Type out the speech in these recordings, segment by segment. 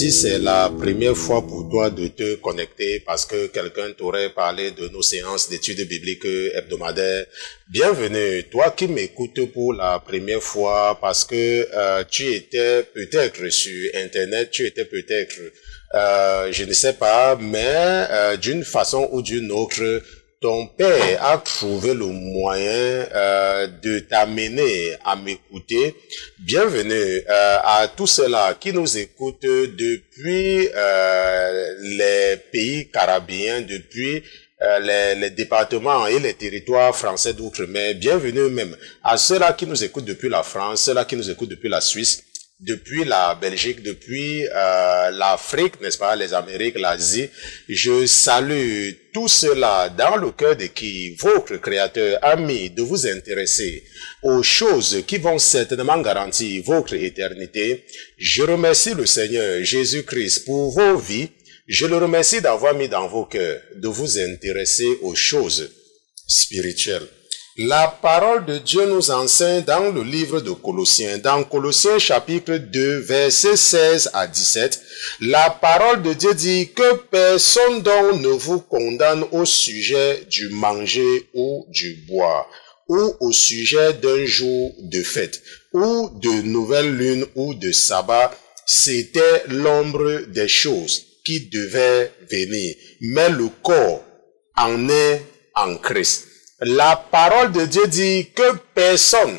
si c'est la première fois pour toi de te connecter parce que quelqu'un t'aurait parlé de nos séances d'études bibliques hebdomadaires, bienvenue. Toi qui m'écoutes pour la première fois parce que tu étais peut-être sur Internet, tu étais peut-être, je ne sais pas, mais d'une façon ou d'une autre, ton père a trouvé le moyen de t'amener à m'écouter. Bienvenue à tous ceux-là qui nous écoutent depuis les pays caribéens, depuis les départements et les territoires français d'outre-mer. Bienvenue même à ceux-là qui nous écoutent depuis la France, ceux-là qui nous écoutent depuis la Suisse, depuis la Belgique, depuis l'Afrique, n'est-ce pas, les Amériques, l'Asie. Je salue tout cela dans le cœur de qui, votre créateur, ami, de vous intéresser aux choses qui vont certainement garantir votre éternité. Je remercie le Seigneur Jésus-Christ pour vos vies. Je le remercie d'avoir mis dans vos cœurs de vous intéresser aux choses spirituelles. La parole de Dieu nous enseigne dans le livre de Colossiens, dans Colossiens chapitre 2, versets 16 à 17, la parole de Dieu dit que personne donc ne vous condamne au sujet du manger ou du boire, ou au sujet d'un jour de fête, ou de nouvelle lune ou de sabbat. C'était l'ombre des choses qui devaient venir, mais le corps en est en Christ. La parole de Dieu dit que personne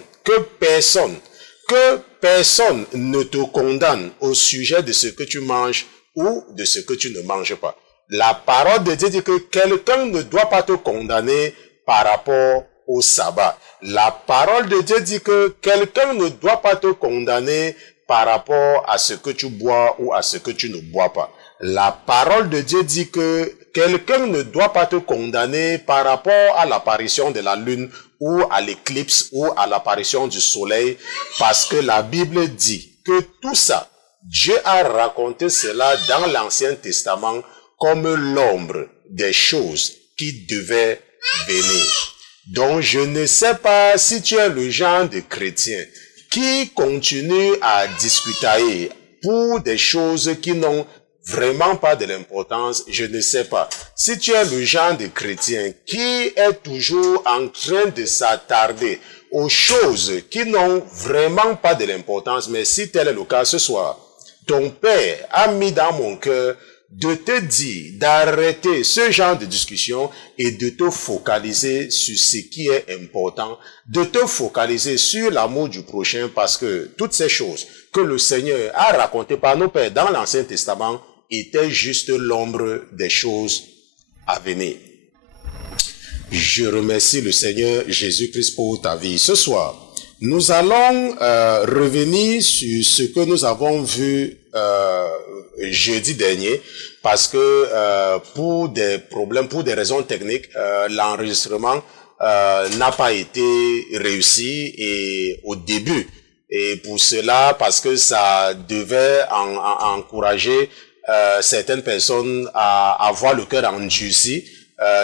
ne te condamne au sujet de ce que tu manges ou de ce que tu ne manges pas. La parole de Dieu dit que quelqu'un ne doit pas te condamner par rapport au sabbat. La parole de Dieu dit que quelqu'un ne doit pas te condamner par rapport à ce que tu bois ou à ce que tu ne bois pas. La parole de Dieu dit que quelqu'un ne doit pas te condamner par rapport à l'apparition de la lune ou à l'éclipse ou à l'apparition du soleil, parce que la Bible dit que tout ça, Dieu a raconté cela dans l'Ancien Testament comme l'ombre des choses qui devaient venir. Donc je ne sais pas si tu es le genre de chrétien qui continue à discuter pour des choses qui n'ont vraiment pas de l'importance. Je ne sais pas si tu es le genre de chrétien qui est toujours en train de s'attarder aux choses qui n'ont vraiment pas de l'importance. Mais si tel est le cas ce soir, ton Père a mis dans mon cœur de te dire d'arrêter ce genre de discussion et de te focaliser sur ce qui est important, de te focaliser sur l'amour du prochain, parce que toutes ces choses que le Seigneur a racontées par nos pères dans l'Ancien Testament était juste l'ombre des choses à venir. Je remercie le Seigneur Jésus-Christ pour ta vie. Ce soir, nous allons revenir sur ce que nous avons vu jeudi dernier, parce que pour des problèmes, pour des raisons techniques, l'enregistrement n'a pas été réussi et au début. Et pour cela, parce que ça devait encourager certaines personnes à avoir le cœur endurci,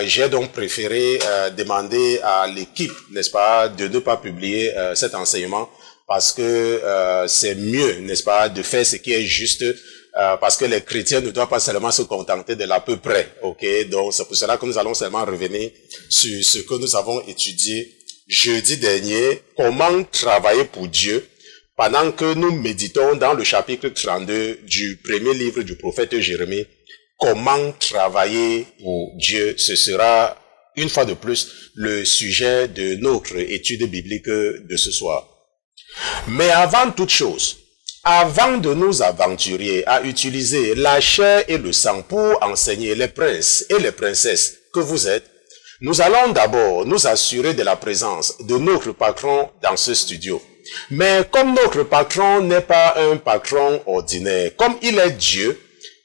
j'ai donc préféré demander à l'équipe, n'est-ce pas, de ne pas publier cet enseignement, parce que c'est mieux, n'est-ce pas, de faire ce qui est juste, parce que les chrétiens ne doivent pas seulement se contenter de l'à peu près, ok? Donc c'est pour cela que nous allons seulement revenir sur ce que nous avons étudié jeudi dernier, comment travailler pour Dieu, pendant que nous méditons dans le chapitre 32 du premier livre du prophète Jérémie, comment travailler pour Dieu. Ce sera, une fois de plus, le sujet de notre étude biblique de ce soir. Mais avant toute chose, avant de nous aventurer à utiliser la chair et le sang pour enseigner les princes et les princesses que vous êtes, nous allons d'abord nous assurer de la présence de notre patron dans ce studio. Mais comme notre patron n'est pas un patron ordinaire, comme il est Dieu,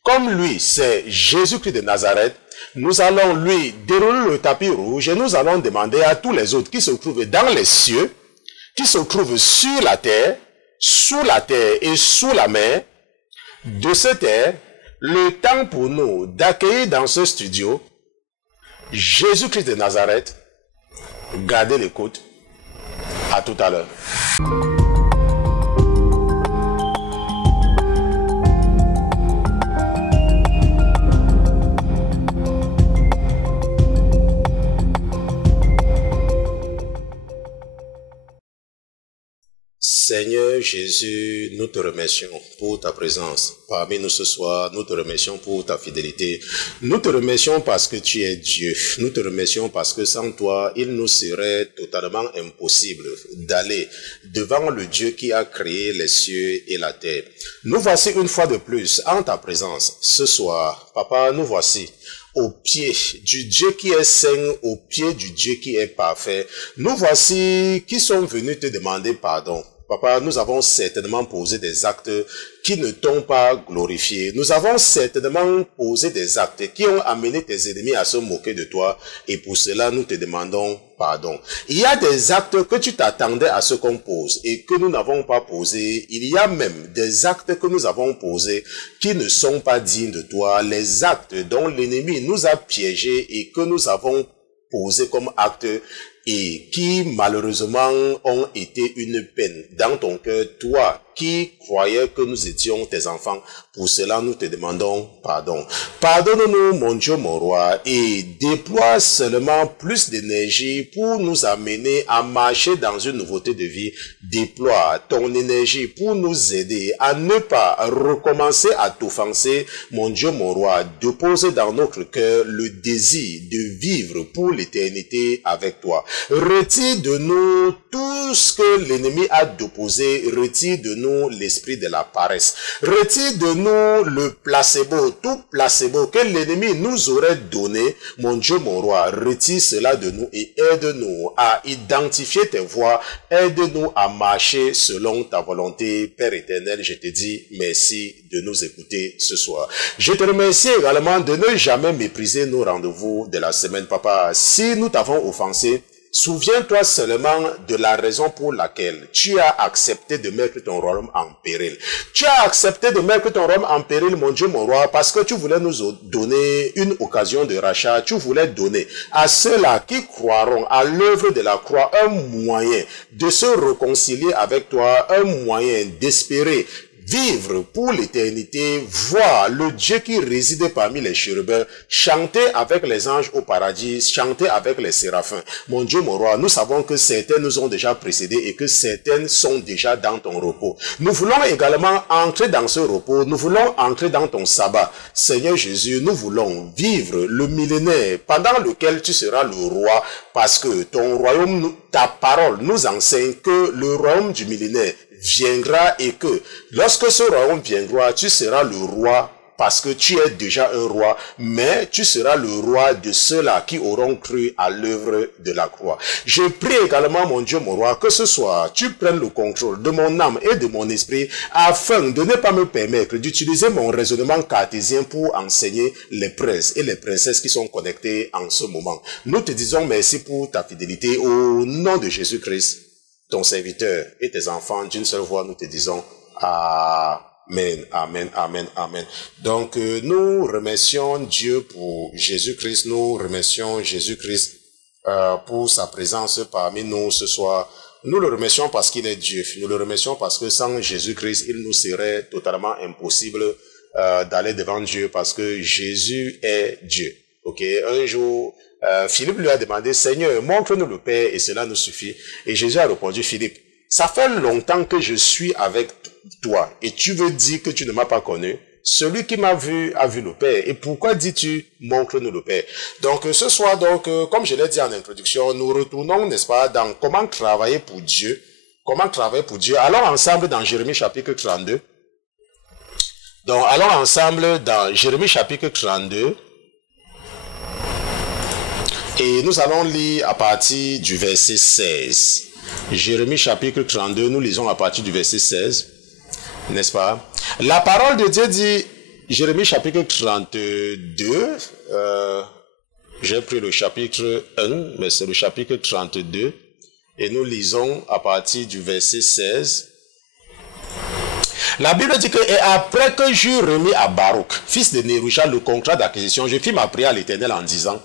comme lui c'est Jésus-Christ de Nazareth, nous allons lui dérouler le tapis rouge et nous allons demander à tous les autres qui se trouvent dans les cieux, qui se trouvent sur la terre, sous la terre et sous la mer, de se taire, le temps pour nous d'accueillir dans ce studio Jésus-Christ de Nazareth. Gardez l'écoute. À tout à l'heure. Seigneur Jésus, nous te remercions pour ta présence parmi nous ce soir. Nous te remercions pour ta fidélité. Nous te remercions parce que tu es Dieu. Nous te remercions parce que sans toi, il nous serait totalement impossible d'aller devant le Dieu qui a créé les cieux et la terre. Nous voici une fois de plus en ta présence ce soir. Papa, nous voici au pied du Dieu qui est saint, au pied du Dieu qui est parfait. Nous voici qui sont venus te demander pardon. Papa, nous avons certainement posé des actes qui ne t'ont pas glorifié. Nous avons certainement posé des actes qui ont amené tes ennemis à se moquer de toi. Et pour cela, nous te demandons pardon. Il y a des actes que tu t'attendais à ce qu'on pose et que nous n'avons pas posé. Il y a même des actes que nous avons posés qui ne sont pas dignes de toi. Les actes dont l'ennemi nous a piégés et que nous avons posés comme actes et qui malheureusement ont été une peine dans ton cœur, toi qui croyais que nous étions tes enfants. Pour cela, nous te demandons pardon. Pardonne-nous, mon Dieu, mon roi, et déploie seulement plus d'énergie pour nous amener à marcher dans une nouveauté de vie. Déploie ton énergie pour nous aider à ne pas recommencer à t'offenser, mon Dieu, mon roi. Dépose dans notre cœur le désir de vivre pour l'éternité avec toi. Retire de nous tout ce que l'ennemi a déposé. Retire de nous l'esprit de la paresse. Retire de nous le placebo, tout placebo que l'ennemi nous aurait donné. Mon Dieu, mon roi, retire cela de nous et aide-nous à identifier tes voies. Aide-nous à marcher selon ta volonté. Père éternel, je te dis merci de nous écouter ce soir. Je te remercie également de ne jamais mépriser nos rendez-vous de la semaine, papa. Si nous t'avons offensé, souviens-toi seulement de la raison pour laquelle tu as accepté de mettre ton royaume en péril. Tu as accepté de mettre ton royaume en péril, mon Dieu, mon roi, parce que tu voulais nous donner une occasion de rachat. Tu voulais donner à ceux-là qui croiront à l'œuvre de la croix un moyen de se réconcilier avec toi, un moyen d'espérer vivre pour l'éternité, voir le Dieu qui réside parmi les chérubins, chanter avec les anges au paradis, chanter avec les séraphins. Mon Dieu, mon roi, nous savons que certains nous ont déjà précédés et que certaines sont déjà dans ton repos. Nous voulons également entrer dans ce repos, nous voulons entrer dans ton sabbat. Seigneur Jésus, nous voulons vivre le millénaire pendant lequel tu seras le roi, parce que ton royaume, ta parole nous enseigne que le royaume du millénaire viendra et que lorsque ce royaume viendra, tu seras le roi parce que tu es déjà un roi, mais tu seras le roi de ceux-là qui auront cru à l'œuvre de la croix. Je prie également, mon Dieu, mon roi, que ce soir, tu prennes le contrôle de mon âme et de mon esprit afin de ne pas me permettre d'utiliser mon raisonnement cartésien pour enseigner les princes et les princesses qui sont connectés en ce moment. Nous te disons merci pour ta fidélité au nom de Jésus-Christ, ton serviteur et tes enfants, d'une seule voix, nous te disons Amen, Amen, Amen, Amen. Donc, nous remercions Dieu pour Jésus-Christ, nous remercions Jésus-Christ pour sa présence parmi nous ce soir. Nous le remercions parce qu'il est Dieu, nous le remercions parce que sans Jésus-Christ, il nous serait totalement impossible d'aller devant Dieu parce que Jésus est Dieu. Ok, un jour, Philippe lui a demandé, Seigneur, montre-nous le Père et cela nous suffit. Et Jésus a répondu, Philippe, ça fait longtemps que je suis avec toi et tu veux dire que tu ne m'as pas connu? Celui qui m'a vu a vu le Père. Et pourquoi dis-tu, montre-nous le Père? Donc ce soir, comme je l'ai dit en introduction, nous retournons, n'est-ce pas, dans comment travailler pour Dieu. Comment travailler pour Dieu. Allons ensemble dans Jérémie chapitre 32. Donc allons ensemble dans Jérémie chapitre 32. Et nous allons lire à partir du verset 16. Jérémie chapitre 32, nous lisons à partir du verset 16. N'est-ce pas? La parole de Dieu dit, Jérémie chapitre 32, j'ai pris le chapitre 1, mais c'est le chapitre 32. Et nous lisons à partir du verset 16. La Bible dit que, et après que j'eus remis à Baruch, fils de Néruja, le contrat d'acquisition, je fis ma prière à l'Éternel en disant,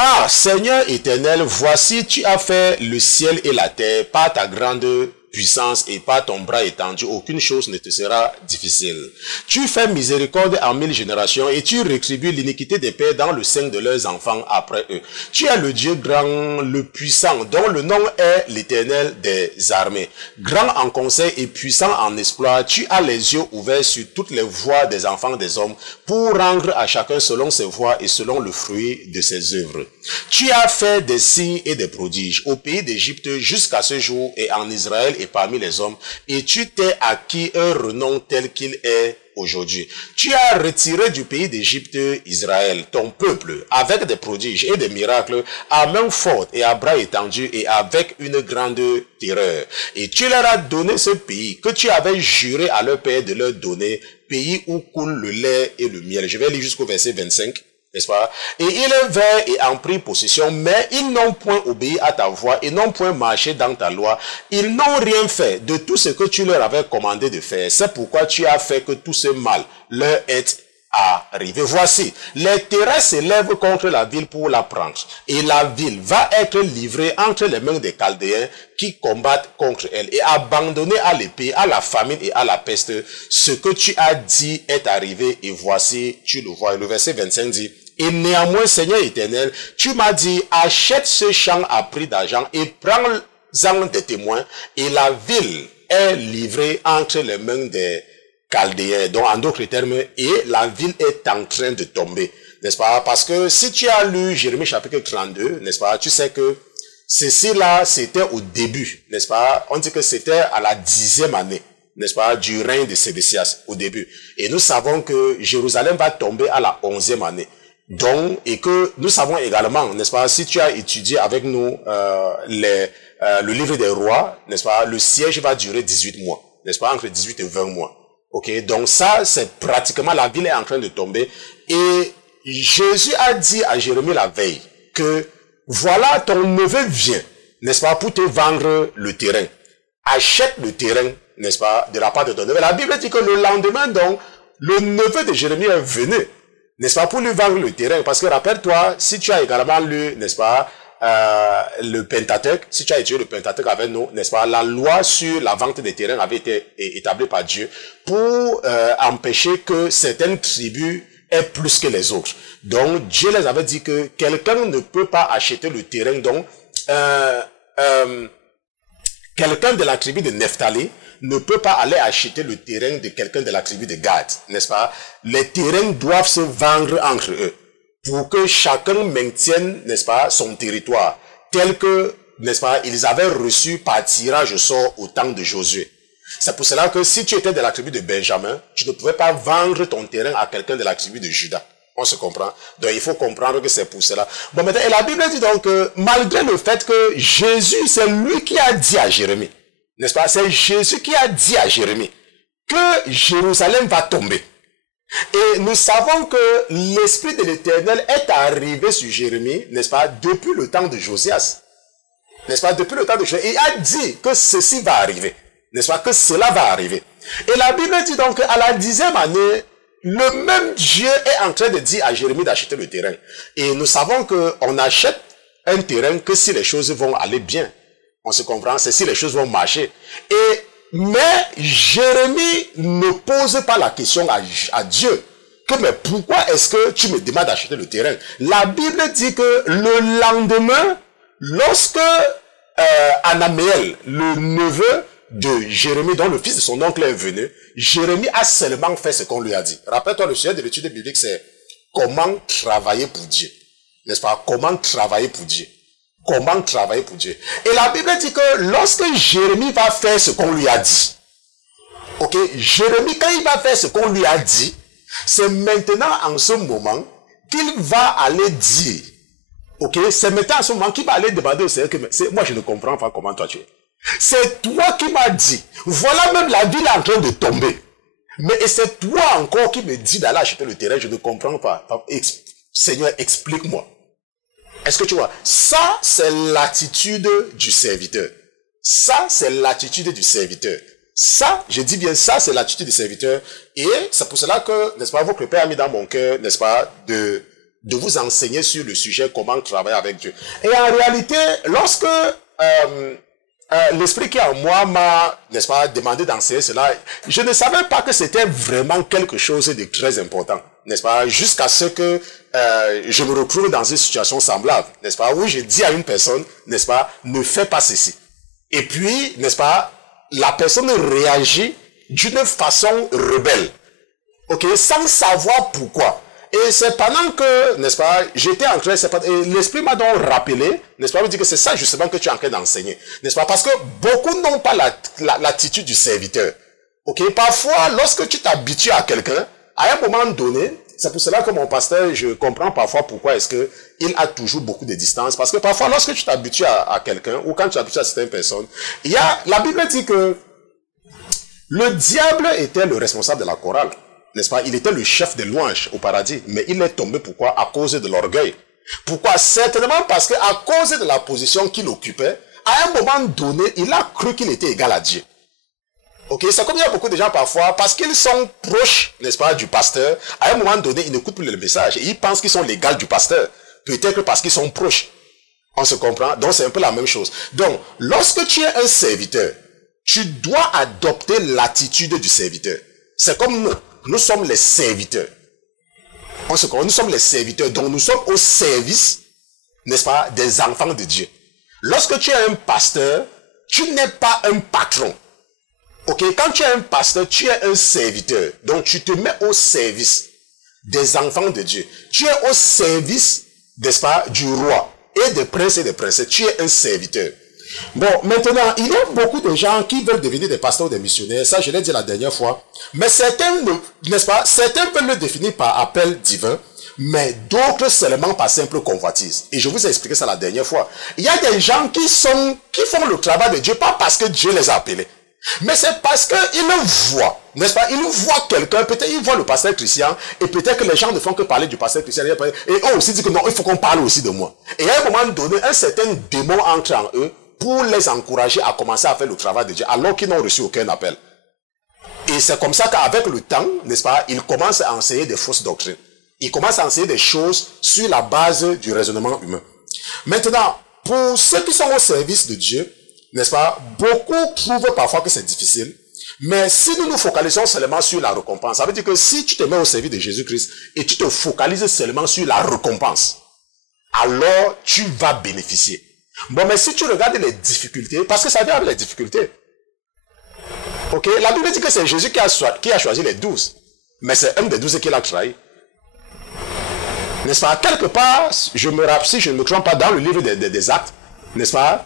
ah, Seigneur éternel, voici tu as fait le ciel et la terre par ta grande puissance et par ton bras étendu, aucune chose ne te sera difficile. Tu fais miséricorde en 1000 générations et tu rétribues l'iniquité des pères dans le sein de leurs enfants après eux. Tu es le Dieu grand, le puissant, dont le nom est l'Éternel des armées. Grand en conseil et puissant en exploit, tu as les yeux ouverts sur toutes les voies des enfants des hommes pour rendre à chacun selon ses voies et selon le fruit de ses œuvres. Tu as fait des signes et des prodiges au pays d'Égypte jusqu'à ce jour et en Israël et parmi les hommes, et tu t'es acquis un renom tel qu'il est aujourd'hui. Tu as retiré du pays d'Égypte Israël, ton peuple, avec des prodiges et des miracles, à main forte et à bras étendus et avec une grande terreur. Et tu leur as donné ce pays que tu avais juré à leur père de leur donner, pays où coule le lait et le miel. Je vais lire jusqu'au verset 25. N'est-ce pas? Et ils vinrent et en prirent possession, mais ils n'ont point obéi à ta voix et n'ont point marché dans ta loi. Ils n'ont rien fait de tout ce que tu leur avais commandé de faire. C'est pourquoi tu as fait que tout ce mal leur est arrivé. Voici, les terrains s'élèvent contre la ville pour la prendre, et la ville va être livrée entre les mains des Chaldéens qui combattent contre elle, et abandonnée à l'épée, à la famine et à la peste. Ce que tu as dit est arrivé, et voici, tu le vois. Et le verset 25 dit, et néanmoins, Seigneur éternel, tu m'as dit, achète ce champ à prix d'argent et prends-en des témoins, et la ville est livrée entre les mains des Chaldéens. Donc, en d'autres termes, et la ville est en train de tomber, n'est-ce pas? Parce que si tu as lu Jérémie chapitre 32, n'est-ce pas, tu sais que ceci-là, c'était au début, n'est-ce pas? On dit que c'était à la 10e année, n'est-ce pas, du règne de Sédécias, au début. Et nous savons que Jérusalem va tomber à la 11e année. Donc, et que nous savons également, n'est-ce pas, si tu as étudié avec nous le livre des rois, n'est-ce pas, le siège va durer 18 mois, n'est-ce pas, entre 18 et 20 mois. Ok, donc ça, c'est pratiquement, la ville est en train de tomber. Et Jésus a dit à Jérémie la veille que voilà, ton neveu vient, n'est-ce pas, pour te vendre le terrain. Achète le terrain, n'est-ce pas, de la part de ton neveu. La Bible dit que le lendemain, donc, le neveu de Jérémie est venu, n'est-ce pas, pour lui vendre le terrain. Parce que rappelle-toi, si tu as également lu, n'est-ce pas, le Pentateuque, si tu as étudié le Pentateuque avec nous, n'est-ce pas, la loi sur la vente des terrains avait été établie par Dieu pour empêcher que certaines tribus aient plus que les autres. Donc, Dieu les avait dit que quelqu'un ne peut pas acheter le terrain. Donc, quelqu'un de la tribu de Nephtali ne peut pas aller acheter le terrain de quelqu'un de la tribu de Gad, n'est-ce pas? Les terrains doivent se vendre entre eux, pour que chacun maintienne, n'est-ce pas, son territoire, tel que, n'est-ce pas, ils avaient reçu par tirage au sort au temps de Josué. C'est pour cela que si tu étais de la tribu de Benjamin, tu ne pouvais pas vendre ton terrain à quelqu'un de la tribu de Juda. On se comprend? Donc il faut comprendre que c'est pour cela. Bon, maintenant, et la Bible dit donc que malgré le fait que Jésus, c'est lui qui a dit à Jérémie, n'est-ce pas, c'est Jésus qui a dit à Jérémie que Jérusalem va tomber. Et nous savons que l'Esprit de l'Éternel est arrivé sur Jérémie, n'est-ce pas, depuis le temps de Josias. N'est-ce pas, depuis le temps de Josias. Il a dit que ceci va arriver. N'est-ce pas, que cela va arriver. Et la Bible dit donc qu'à la 10e année, le même Dieu est en train de dire à Jérémie d'acheter le terrain. Et nous savons qu'on achète un terrain que si les choses vont aller bien. On se comprend, c'est si les choses vont marcher. Mais Jérémie ne pose pas la question à Dieu. Mais pourquoi est-ce que tu me demandes d'acheter le terrain? La Bible dit que le lendemain, lorsque Anaméel, le neveu de Jérémie, dont le fils de son oncle est venu, Jérémie a seulement fait ce qu'on lui a dit. Rappelle-toi, le sujet de l'étude biblique, c'est comment travailler pour Dieu. N'est-ce pas? Comment travailler pour Dieu. Comment travailler pour Dieu. Et la Bible dit que lorsque Jérémie va faire ce qu'on lui a dit, ok, Jérémie, quand il va faire ce qu'on lui a dit, c'est maintenant en ce moment qu'il va aller dire, ok, c'est maintenant en ce moment qu'il va aller demander au Seigneur que moi je ne comprends pas comment toi tu es. C'est toi qui m'as dit, voilà même la ville est en train de tomber. Mais c'est toi encore qui me dis d'aller acheter le terrain, je ne comprends pas. Seigneur, explique-moi. Est-ce que tu vois? Ça, c'est l'attitude du serviteur. Ça, c'est l'attitude du serviteur. Ça, je dis bien ça, c'est l'attitude du serviteur. Et c'est pour cela que, n'est-ce pas, votre Père a mis dans mon cœur, n'est-ce pas, de vous enseigner sur le sujet comment travailler avec Dieu. Et en réalité, lorsque l'esprit qui en moi m'a, n'est-ce pas, demandé d'enseigner cela. Je ne savais pas que c'était vraiment quelque chose de très important, n'est-ce pas, jusqu'à ce que je me retrouve dans une situation semblable, n'est-ce pas, où je dis à une personne, n'est-ce pas, ne fais pas ceci. Et puis, n'est-ce pas, la personne réagit d'une façon rebelle, ok, sans savoir pourquoi. Et c'est pendant que, n'est-ce pas, j'étais en train, et l'esprit m'a donc rappelé, n'est-ce pas, me dit que c'est ça justement que tu es en train d'enseigner, n'est-ce pas, parce que beaucoup n'ont pas l'attitude du serviteur, ok, parfois, lorsque tu t'habitues à quelqu'un, à un moment donné, c'est pour cela que mon pasteur, je comprends parfois pourquoi est-ce que il a toujours beaucoup de distance, parce que parfois, lorsque tu t'habitues à quelqu'un, ou quand tu t'habitues à certaines personnes, la Bible dit que le diable était le responsable de la chorale. N'est-ce pas? Il était le chef des louanges au paradis. Mais il est tombé, pourquoi? À cause de l'orgueil. Pourquoi? Certainement parce que à cause de la position qu'il occupait, à un moment donné, il a cru qu'il était égal à Dieu. Ok? C'est comme il y a beaucoup de gens parfois, parce qu'ils sont proches, n'est-ce pas, du pasteur, à un moment donné, ils n'écoutent plus le message. Et ils pensent qu'ils sont l'égal du pasteur. Peut-être parce qu'ils sont proches. On se comprend? Donc c'est un peu la même chose. Donc, lorsque tu es un serviteur, tu dois adopter l'attitude du serviteur. C'est comme nous. Nous sommes les serviteurs. On se comprend, nous sommes les serviteurs. Donc nous sommes au service, n'est-ce pas, des enfants de Dieu. Lorsque tu es un pasteur, tu n'es pas un patron. Ok, quand tu es un pasteur, tu es un serviteur. Donc tu te mets au service des enfants de Dieu. Tu es au service, n'est-ce pas, du roi et des princes et des princesses. Tu es un serviteur. Bon, maintenant, il y a beaucoup de gens qui veulent devenir des pasteurs ou des missionnaires. Ça, je l'ai dit la dernière fois. Mais certains, n'est-ce pas, certains veulent le définir par appel divin, mais d'autres seulement par simple convoitise. Et je vous ai expliqué ça la dernière fois. Il y a des gens qui font le travail de Dieu, pas parce que Dieu les a appelés, mais c'est parce qu'ils le voient, n'est-ce pas? Ils voient quelqu'un, peut-être ils voient le pasteur Christian, et peut-être que les gens ne font que parler du pasteur Christian, et eux aussi disent que non, il faut qu'on parle aussi de moi. Et à un moment donné, un certain démon entre en eux, pour les encourager à commencer à faire le travail de Dieu, alors qu'ils n'ont reçu aucun appel. Et c'est comme ça qu'avec le temps, n'est-ce pas, ils commencent à enseigner des fausses doctrines. Ils commencent à enseigner des choses sur la base du raisonnement humain. Maintenant, pour ceux qui sont au service de Dieu, n'est-ce pas, beaucoup trouvent parfois que c'est difficile, mais si nous nous focalisons seulement sur la récompense, ça veut dire que si tu te mets au service de Jésus-Christ et tu te focalises seulement sur la récompense, alors tu vas bénéficier. Bon, mais si tu regardes les difficultés, parce que ça vient avec les difficultés. Ok, la Bible dit que c'est Jésus qui a choisi les 12. Mais c'est un des 12 qui l'a trahi. N'est-ce pas? Quelque part, je me rappelle, si je ne me trompe pas, dans le livre des Actes, n'est-ce pas?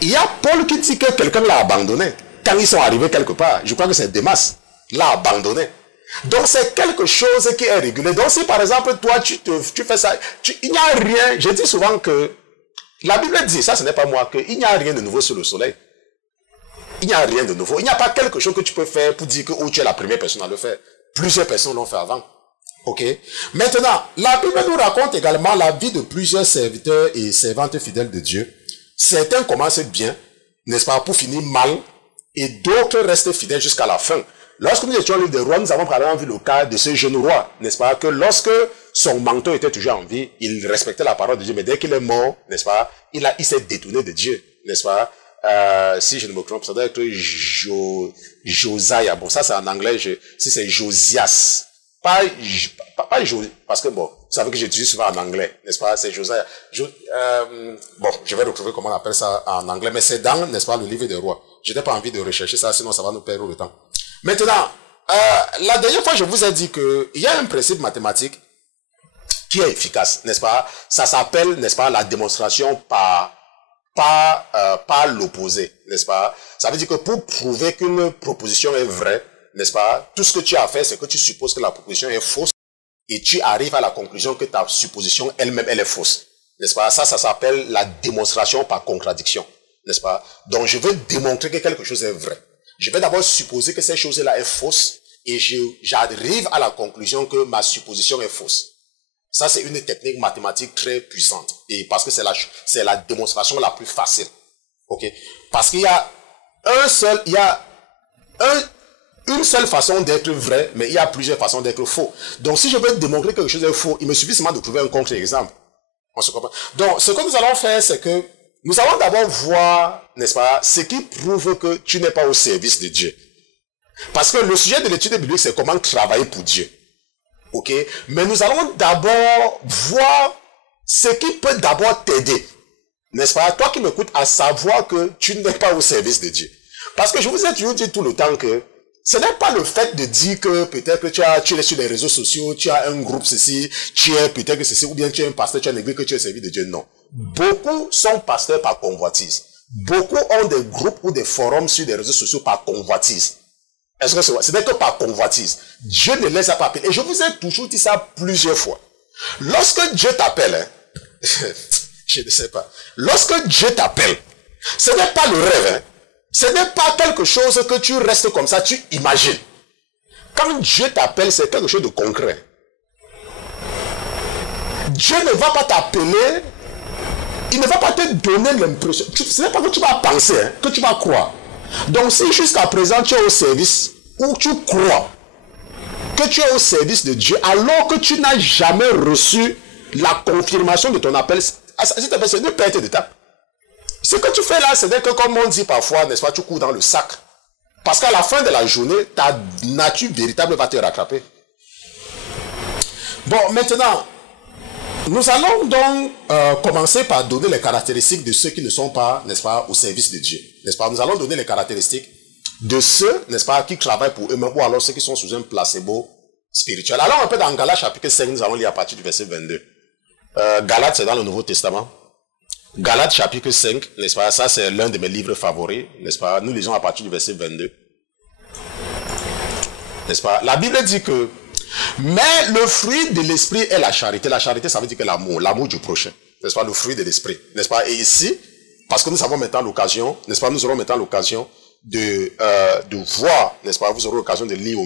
Il y a Paul qui dit que quelqu'un l'a abandonné. Quand ils sont arrivés quelque part, je crois que c'est Démas, l'a abandonné. Donc c'est quelque chose qui est régulé. Donc si par exemple, toi, tu fais ça, il n'y a rien, je dis souvent que la Bible dit, ça ce n'est pas moi, qu'il n'y a rien de nouveau sur le soleil. Il n'y a rien de nouveau. Il n'y a pas quelque chose que tu peux faire pour dire que oh, tu es la première personne à le faire. Plusieurs personnes l'ont fait avant. Ok. Maintenant, la Bible nous raconte également la vie de plusieurs serviteurs et servantes fidèles de Dieu. Certains commencent bien, n'est-ce pas, pour finir mal, et d'autres restent fidèles jusqu'à la fin. Lorsque nous étions au livre des rois, nous avons par exemple vu le cas de ce jeune roi, n'est-ce pas, que lorsque son mentor était toujours en vie, il respectait la parole de Dieu, mais dès qu'il est mort, n'est-ce pas, il s'est détourné de Dieu, n'est-ce pas, si je ne me trompe, ça doit être Josiah, bon ça c'est en anglais, si c'est Josias, pas parce que bon, vous savez que j'utilise souvent en anglais, n'est-ce pas, c'est Josiah, bon, je vais retrouver comment on appelle ça en anglais, mais c'est dans, n'est-ce pas, le livre des rois. Je n'ai pas envie de rechercher ça, sinon ça va nous perdre le temps. Maintenant, la dernière fois, je vous ai dit qu'il y a un principe mathématique qui est efficace, n'est-ce pas? Ça s'appelle, n'est-ce pas, la démonstration par l'opposé, n'est-ce pas? Ça veut dire que pour prouver qu'une proposition est vraie, n'est-ce pas, tout ce que tu as fait, c'est que tu supposes que la proposition est fausse et tu arrives à la conclusion que ta supposition elle-même, elle est fausse, n'est-ce pas? Ça s'appelle la démonstration par contradiction, n'est-ce pas? Donc, je veux démontrer que quelque chose est vrai. Je vais d'abord supposer que cette chose-là est fausse et j'arrive à la conclusion que ma supposition est fausse. Ça, c'est une technique mathématique très puissante. Et parce que c'est la démonstration la plus facile. Ok? Parce qu'il y a une seule façon d'être vrai, mais il y a plusieurs façons d'être faux. Donc, si je veux démontrer que quelque chose est faux, il me suffit seulement de trouver un contre-exemple. On se comprend? Donc, ce que nous allons faire, c'est que nous allons d'abord voir, n'est-ce pas, ce qui prouve que tu n'es pas au service de Dieu. Parce que le sujet de l'étude biblique, c'est comment travailler pour Dieu. Ok? Mais nous allons d'abord voir ce qui peut d'abord t'aider. N'est-ce pas? Toi qui m'écoutes, à savoir que tu n'es pas au service de Dieu. Parce que je vous ai toujours dit tout le temps que ce n'est pas le fait de dire que peut-être que tu es sur les réseaux sociaux, tu as un groupe ceci, tu es peut-être que ceci, ou bien tu es un pasteur, tu as une église que tu es servi de Dieu. Non. Beaucoup sont pasteurs par convoitise. Beaucoup ont des groupes ou des forums sur les réseaux sociaux par convoitise. Est-ce que c'est vrai? Ce n'est que par convoitise. Dieu ne les a pas appelés. Et je vous ai toujours dit ça plusieurs fois. Lorsque Dieu t'appelle, hein, je ne sais pas. Lorsque Dieu t'appelle, ce n'est pas le rêve, hein. Ce n'est pas quelque chose que tu restes comme ça, tu imagines. Quand Dieu t'appelle, c'est quelque chose de concret. Dieu ne va pas t'appeler, il ne va pas te donner l'impression. Ce n'est pas que tu vas penser, hein, que tu vas croire. Donc si jusqu'à présent tu es au service, ou tu crois que tu es au service de Dieu, alors que tu n'as jamais reçu la confirmation de ton appel, c'est une perte de temps. Ce que tu fais là, c'est que comme on dit parfois, n'est-ce pas, tu cours dans le sac. Parce qu'à la fin de la journée, ta nature véritable va te rattraper. Bon, maintenant, nous allons donc commencer par donner les caractéristiques de ceux qui ne sont pas, n'est-ce pas, au service de Dieu. N'est-ce pas? Nous allons donner les caractéristiques de ceux, n'est-ce pas, qui travaillent pour eux-mêmes ou alors ceux qui sont sous un placebo spirituel. Alors, un peu dans Galates chapitre 5, nous allons lire à partir du verset 22. Galates, c'est dans le Nouveau Testament. Galates chapitre 5, n'est-ce pas? Ça, c'est l'un de mes livres favoris, n'est-ce pas? Nous lisons à partir du verset 22. N'est-ce pas? La Bible dit que, mais le fruit de l'esprit est la charité. La charité, ça veut dire que l'amour du prochain. N'est-ce pas? Le fruit de l'esprit. N'est-ce pas? Et ici, parce que nous avons maintenant l'occasion, n'est-ce pas? Nous aurons maintenant l'occasion de voir, n'est-ce pas? Vous aurez l'occasion de lire en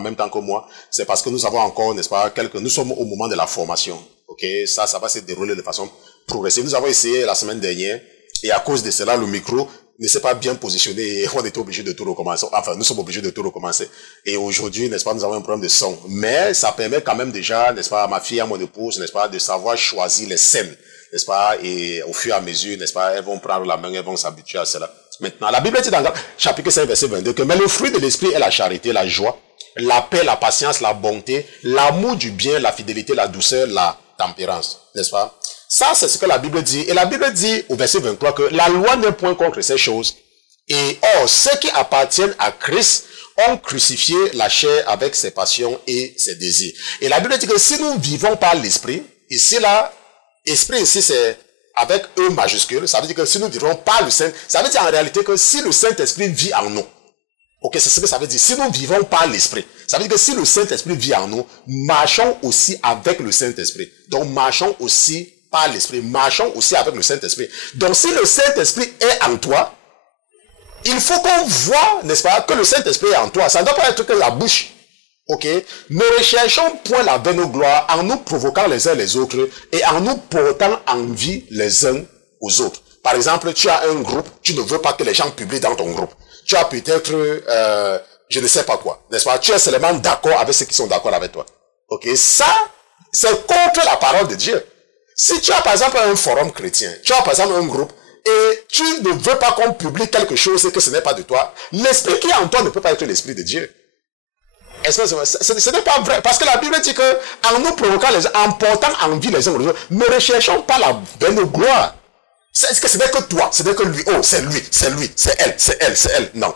même temps que moi. C'est parce que nous avons encore, n'est-ce pas? Nous sommes au moment de la formation. Ok? Ça va se dérouler de façon progressive. Nous avons essayé la semaine dernière, et à cause de cela, le micro ne s'est pas bien positionné et on était obligé de tout recommencer. Enfin, nous sommes obligés de tout recommencer. Et aujourd'hui, n'est-ce pas, nous avons un problème de son. Mais ça permet quand même déjà, n'est-ce pas, à ma fille, à mon épouse, n'est-ce pas, de savoir choisir les scènes, n'est-ce pas, et au fur et à mesure, n'est-ce pas, elles vont prendre la main, elles vont s'habituer à cela. Maintenant, la Bible dit dans chapitre 5, verset 22 que, mais le fruit de l'esprit est la charité, la joie, la paix, la patience, la bonté, l'amour du bien, la fidélité, la douceur, la tempérance, n'est-ce pas? Ça, c'est ce que la Bible dit. Et la Bible dit au verset 23 que la loi n'est point contre ces choses. Et or, ceux qui appartiennent à Christ ont crucifié la chair avec ses passions et ses désirs. Et la Bible dit que si nous vivons par l'esprit, ici là, esprit ici c'est avec E majuscule, ça veut dire que si nous vivons par le Saint, ça veut dire en réalité que si le Saint-Esprit vit en nous, ok, c'est ce que ça veut dire. Si nous vivons par l'Esprit, ça veut dire que si le Saint-Esprit vit en nous, marchons aussi avec le Saint-Esprit. Donc, marchons aussi par l'Esprit. Marchons aussi avec le Saint-Esprit. Donc, si le Saint-Esprit est en toi, il faut qu'on voit, n'est-ce pas, que le Saint-Esprit est en toi. Ça ne doit pas être que la bouche. Ok? Ne recherchons point la vaine gloire en nous provoquant les uns les autres et en nous portant envie les uns aux autres. Par exemple, tu as un groupe, tu ne veux pas que les gens publient dans ton groupe. Tu as peut-être, je ne sais pas quoi, n'est-ce pas? Tu es seulement d'accord avec ceux qui sont d'accord avec toi. Ok? Ça, c'est contre la parole de Dieu. Si tu as par exemple un forum chrétien, tu as par exemple un groupe, et tu ne veux pas qu'on publie quelque chose et que ce n'est pas de toi, l'esprit qui est en toi ne peut pas être l'esprit de Dieu. Ce n'est pas vrai, parce que la Bible dit que en nous provoquant les uns, en portant envie les uns aux autres, ne recherchons pas la vaine gloire. Est-ce que ce n'est que toi, ce n'est que lui, oh c'est lui, c'est lui, c'est elle, c'est elle, c'est elle, non.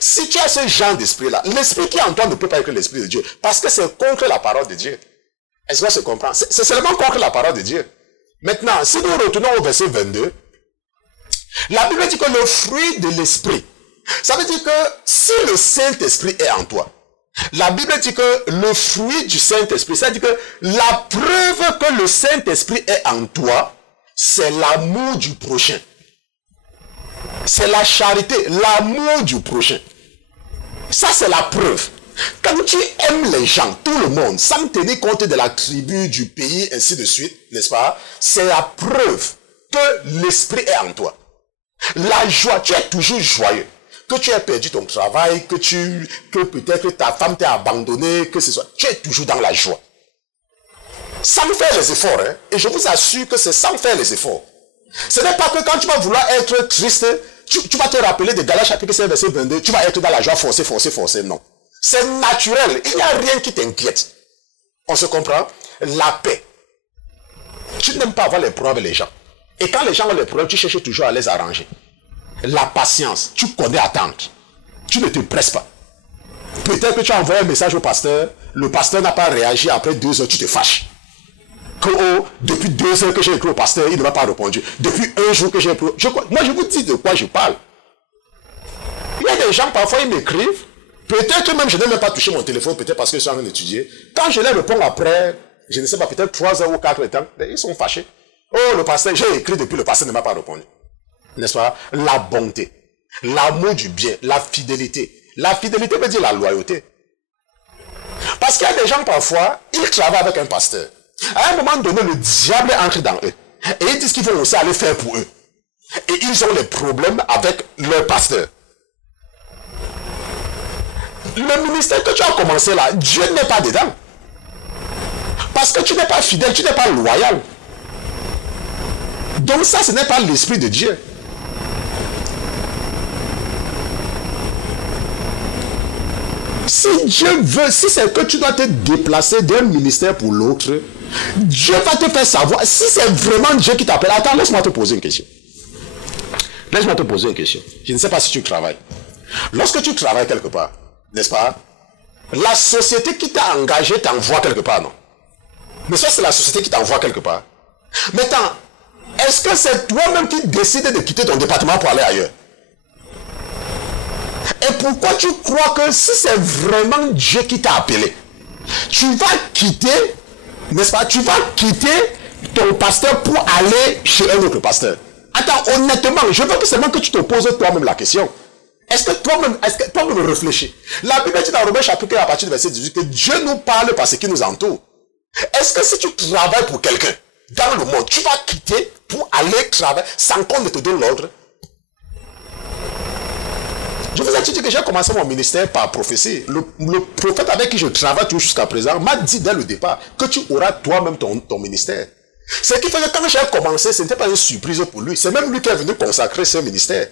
Si tu as ce genre d'esprit-là, l'esprit qui est en toi ne peut pas être l'esprit de Dieu, parce que c'est contre la parole de Dieu. Est-ce qu'on se comprend? C'est seulement contre la parole de Dieu. Maintenant, si nous retournons au verset 22, la Bible dit que le fruit de l'esprit, ça veut dire que si le Saint-Esprit est en toi, la Bible dit que le fruit du Saint-Esprit, ça veut dire que la preuve que le Saint-Esprit est en toi, c'est l'amour du prochain. C'est la charité, l'amour du prochain. Ça, c'est la preuve. Quand tu aimes les gens, tout le monde, sans tenir compte de la tribu, du pays, ainsi de suite, n'est-ce pas? C'est la preuve que l'esprit est en toi. La joie, tu es toujours joyeux. Que tu aies perdu ton travail, que peut-être ta femme t'a abandonné, que ce soit, tu es toujours dans la joie. Sans faire les efforts, hein? Et je vous assure que c'est sans faire les efforts. Ce n'est pas que quand tu vas vouloir être triste, tu vas te rappeler de Galates chapitre 5, verset 22, tu vas être dans la joie forcée, non. C'est naturel, il n'y a rien qui t'inquiète. On se comprend? La paix. Tu n'aimes pas avoir les problèmes avec les gens. Et quand les gens ont les problèmes, tu cherches toujours à les arranger. La patience, tu connais attendre. Tu ne te presses pas. Peut-être que tu as envoyé un message au pasteur, le pasteur n'a pas réagi, après 2 heures, tu te fâches. Que depuis 2 heures que j'ai écrit au pasteur, il ne m'a pas répondu. Depuis 1 jour que j'ai écrit... Moi, je vous dis de quoi je parle. Il y a des gens, parfois, ils m'écrivent. Peut-être que même je n'ai même pas touché mon téléphone, peut-être parce que je suis en train d'étudier. Quand je les réponds après, je ne sais pas, peut-être 3 heures ou 4 temps, ils sont fâchés. Oh, le pasteur, j'ai écrit depuis, le pasteur ne m'a pas répondu. N'est-ce pas? La bonté, l'amour du bien, la fidélité. La fidélité veut dire la loyauté. Parce qu'il y a des gens, parfois, ils travaillent avec un pasteur. À un moment donné, le diable entre dans eux. Et ils disent qu'ils vont aussi aller faire pour eux. Et ils ont des problèmes avec leur pasteur. Le ministère que tu as commencé là, Dieu n'est pas dedans. Parce que tu n'es pas fidèle, tu n'es pas loyal. Donc ça, ce n'est pas l'esprit de Dieu. Si Dieu veut, si c'est que tu dois te déplacer d'un ministère pour l'autre, Dieu va te faire savoir. Si c'est vraiment Dieu qui t'appelle, attends, laisse-moi te poser une question. Laisse-moi te poser une question. Je ne sais pas si tu travailles. Lorsque tu travailles quelque part, n'est-ce pas? La société qui t'a engagé t'envoie quelque part, non? Mais ça, c'est la société qui t'envoie quelque part. Maintenant, est-ce que c'est toi-même qui décides de quitter ton département pour aller ailleurs? Et pourquoi tu crois que si c'est vraiment Dieu qui t'a appelé, tu vas quitter, n'est-ce pas? Tu vas quitter ton pasteur pour aller chez un autre pasteur. Attends, honnêtement, je veux seulement que tu te poses toi-même la question. Est-ce que toi-même réfléchis? La Bible dit dans Romains chapitre 1 à partir du verset 18 que Dieu nous parle par ce qui nous entoure. Est-ce que si tu travailles pour quelqu'un dans le monde, tu vas quitter pour aller travailler sans qu'on ne te donne l'ordre? Je vous ai dit que j'ai commencé mon ministère par prophétie. Le prophète avec qui je travaille toujours jusqu'à présent m'a dit dès le départ que tu auras toi-même ton ministère. Ce qui fait que quand j'ai commencé, ce n'était pas une surprise pour lui. C'est même lui qui est venu consacrer ce ministère.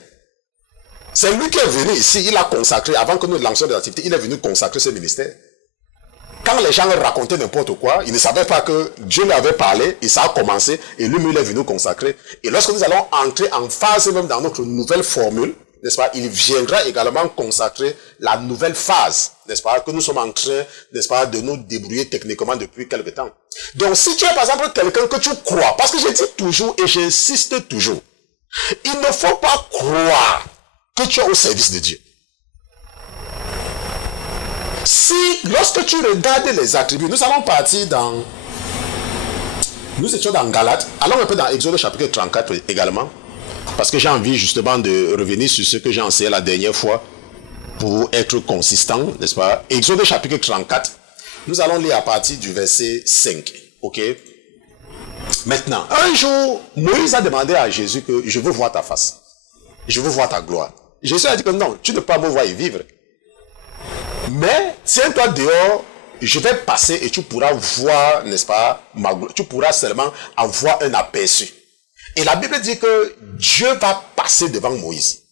C'est lui qui est venu ici, il a consacré, avant que nous lancions des activités, il est venu consacrer ce ministère. Quand les gens racontaient n'importe quoi, ils ne savaient pas que Dieu lui avait parlé, et ça a commencé, et lui-même il est venu consacrer. Et lorsque nous allons entrer en phase même dans notre nouvelle formule, n'est-ce pas, il viendra également consacrer la nouvelle phase, n'est-ce pas, que nous sommes en train, n'est-ce pas, de nous débrouiller techniquement depuis quelque temps. Donc si tu es par exemple quelqu'un que tu crois, parce que je dis toujours et j'insiste toujours, il ne faut pas croire que tu es au service de Dieu. Si, lorsque tu regardes les attributs, nous allons partir dans... Nous étions dans Galates, allons un peu dans Exode chapitre 34 également, parce que j'ai envie justement de revenir sur ce que j'ai enseigné la dernière fois, pour être consistant, n'est-ce pas? Exode chapitre 34, nous allons lire à partir du verset 5, ok? Maintenant, un jour, Moïse a demandé à Jésus que je veux voir ta face, je veux voir ta gloire. Jésus a dit que non, tu ne peux pas me voir et vivre. Mais tiens-toi dehors, je vais passer et tu pourras voir, n'est-ce pas, ma gloire. Tu pourras seulement avoir un aperçu. Et la Bible dit que Dieu va passer devant Moïse.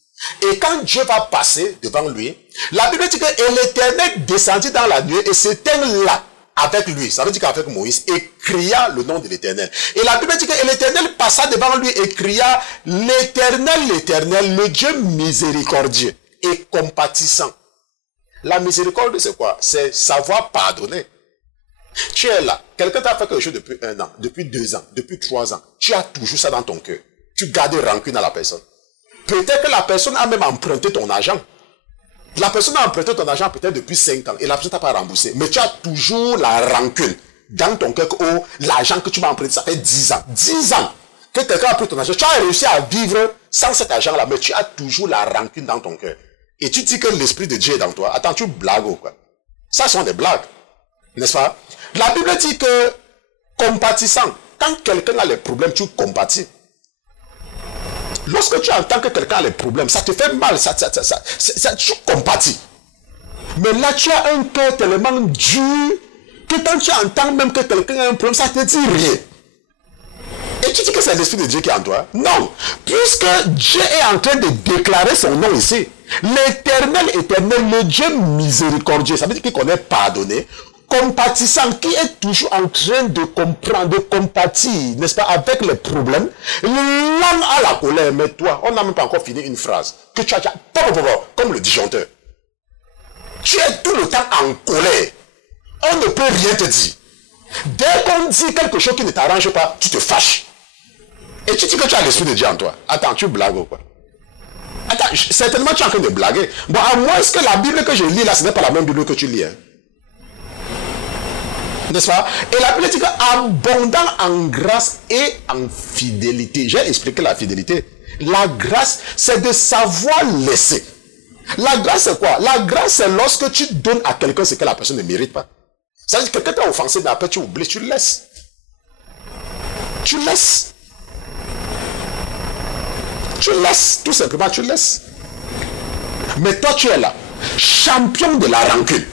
Et quand Dieu va passer devant lui, la Bible dit que l'Éternel descendit dans la nuée et s'éteint là avec lui. Ça veut dire qu'avec Moïse, et cria le nom de l'Éternel. Et la Bible dit que l'Éternel passa devant lui et cria l'Éternel, l'Éternel, le Dieu miséricordieux et compatissant. La miséricorde, c'est quoi? C'est savoir pardonner. Tu es là, quelqu'un t'a fait quelque chose depuis 1 an, depuis 2 ans, depuis 3 ans. Tu as toujours ça dans ton cœur. Tu gardes rancune à la personne. Peut-être que la personne a même emprunté ton argent. La personne a emprunté ton argent peut-être depuis 5 ans et la personne t'a pas remboursé. Mais tu as toujours la rancune dans ton cœur que oh, l'argent que tu m'as emprunté, ça fait 10 ans. 10 ans que quelqu'un a pris ton argent. Tu as réussi à vivre sans cet argent-là, mais tu as toujours la rancune dans ton cœur. Et tu dis que l'Esprit de Dieu est dans toi. Attends, tu blagues ou quoi? Ça sont des blagues. N'est-ce pas? La Bible dit que compatissant, quand quelqu'un a les problèmes, tu compatis. Lorsque tu entends que quelqu'un a les problèmes, ça te fait mal, tu compatis. Mais là, tu as un cœur tellement dur que quand tu entends même que quelqu'un a un problème, ça te dit rien. Et tu dis que c'est l'Esprit de Dieu qui est en toi? Non. Puisque Dieu est en train de déclarer son nom ici. L'éternel, éternel, le Dieu miséricordieux. Ça veut dire qu'il connaît pardonner. Compatissant, qui est toujours en train de comprendre, de compatir, n'est-ce pas, avec les problèmes. L'âme à la colère, mais toi, on n'a même pas encore fini une phrase. Que tu as, comme le disjoncteur. Tu es tout le temps en colère. On ne peut rien te dire. Dès qu'on dit quelque chose qui ne t'arrange pas, tu te fâches. Et tu dis que tu as l'Esprit de Dieu en toi. Attends, tu blagues ou quoi? Attends, certainement tu es en train de blaguer. Bon, à moins que la Bible que je lis là, ce n'est pas la même Bible que tu lis. Hein. N'est-ce pas? Et la Bible dit que abondant en grâce et en fidélité. J'ai expliqué la fidélité. La grâce, c'est de savoir laisser. La grâce, c'est quoi? La grâce, c'est lorsque tu donnes à quelqu'un ce que la personne ne mérite pas. Ça veut dire que quelqu'un t'a offensé, mais après tu oublies, tu le laisses. Tu laisses. Tu laisses, tout simplement, tu laisses. Mais toi, tu es là, champion de la rancune.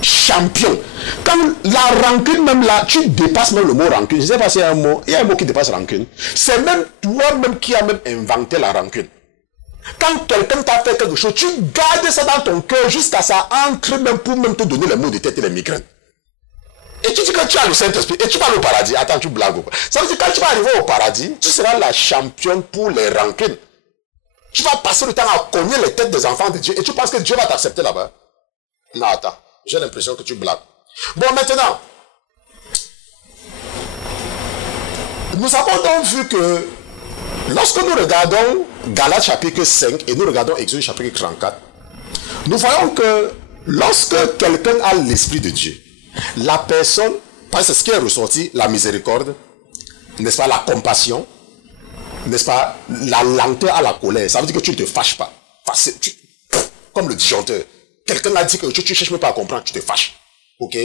Champion. Quand la rancune, même là, tu dépasses même le mot rancune. Je ne sais pas s'il y a un mot, il y a un mot qui dépasse rancune. C'est même toi-même qui as même inventé la rancune. Quand quelqu'un t'a fait quelque chose, tu gardes ça dans ton cœur jusqu'à ça entre même pour même te donner les maux de tête et les migraines. Et tu dis que tu as le Saint-Esprit et tu vas au paradis. Attends, tu blagues ou pas? Ça veut dire que quand tu vas arriver au paradis, tu seras la championne pour les rancunes. Tu vas passer le temps à cogner les têtes des enfants de Dieu et tu penses que Dieu va t'accepter là-bas? Non, attends. J'ai l'impression que tu blagues. Bon, maintenant, nous avons donc vu que lorsque nous regardons Galates chapitre 5 et nous regardons Exode chapitre 34, nous voyons que lorsque quelqu'un a l'Esprit de Dieu, la personne, parce que c'est ce qui est ressorti, la miséricorde, n'est-ce pas, la compassion, n'est-ce pas, la lenteur à la colère, ça veut dire que tu ne te fâches pas. Comme le disjoncteur. Quelqu'un a dit que tu ne cherches même pas à comprendre, tu te fâches. Ok?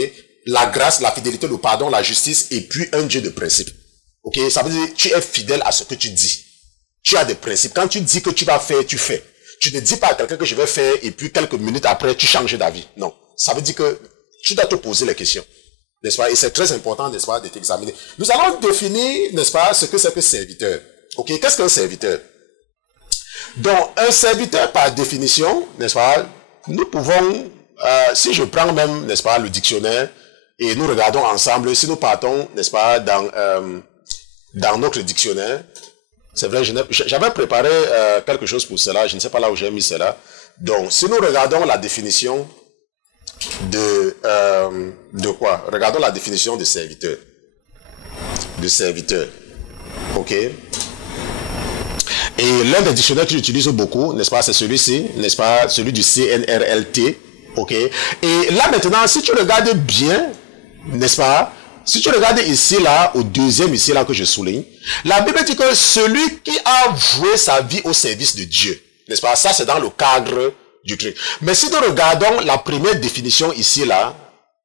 La grâce, la fidélité, le pardon, la justice, et puis un Dieu de principe. Ok? Ça veut dire que tu es fidèle à ce que tu dis. Tu as des principes. Quand tu dis que tu vas faire, tu fais. Tu ne dis pas à quelqu'un que je vais faire, et puis quelques minutes après, tu changes d'avis. Non. Ça veut dire que tu dois te poser les questions. N'est-ce pas? Et c'est très important, n'est-ce pas, de t'examiner. Nous allons définir, n'est-ce pas, ce que c'est que serviteur. Ok? Qu'est-ce qu'un serviteur? Donc, un serviteur, par définition, n'est-ce pas, nous pouvons, si je prends même, n'est-ce pas, le dictionnaire, et nous regardons ensemble, si nous partons, n'est-ce pas, dans notre dictionnaire, c'est vrai, j'avais préparé quelque chose pour cela, je ne sais pas là où j'ai mis cela. Donc, si nous regardons la définition de quoi? Regardons la définition de serviteur. De serviteur. Ok? Et l'un des dictionnaires que j'utilise beaucoup, n'est-ce pas, c'est celui-ci, n'est-ce pas, celui du CNRLT, ok? Et là maintenant, si tu regardes bien, n'est-ce pas, si tu regardes ici, là, au deuxième ici, là, que je souligne, la Bible dit que celui qui a voué sa vie au service de Dieu, n'est-ce pas, ça c'est dans le cadre du truc. Mais si nous regardons la première définition ici, là,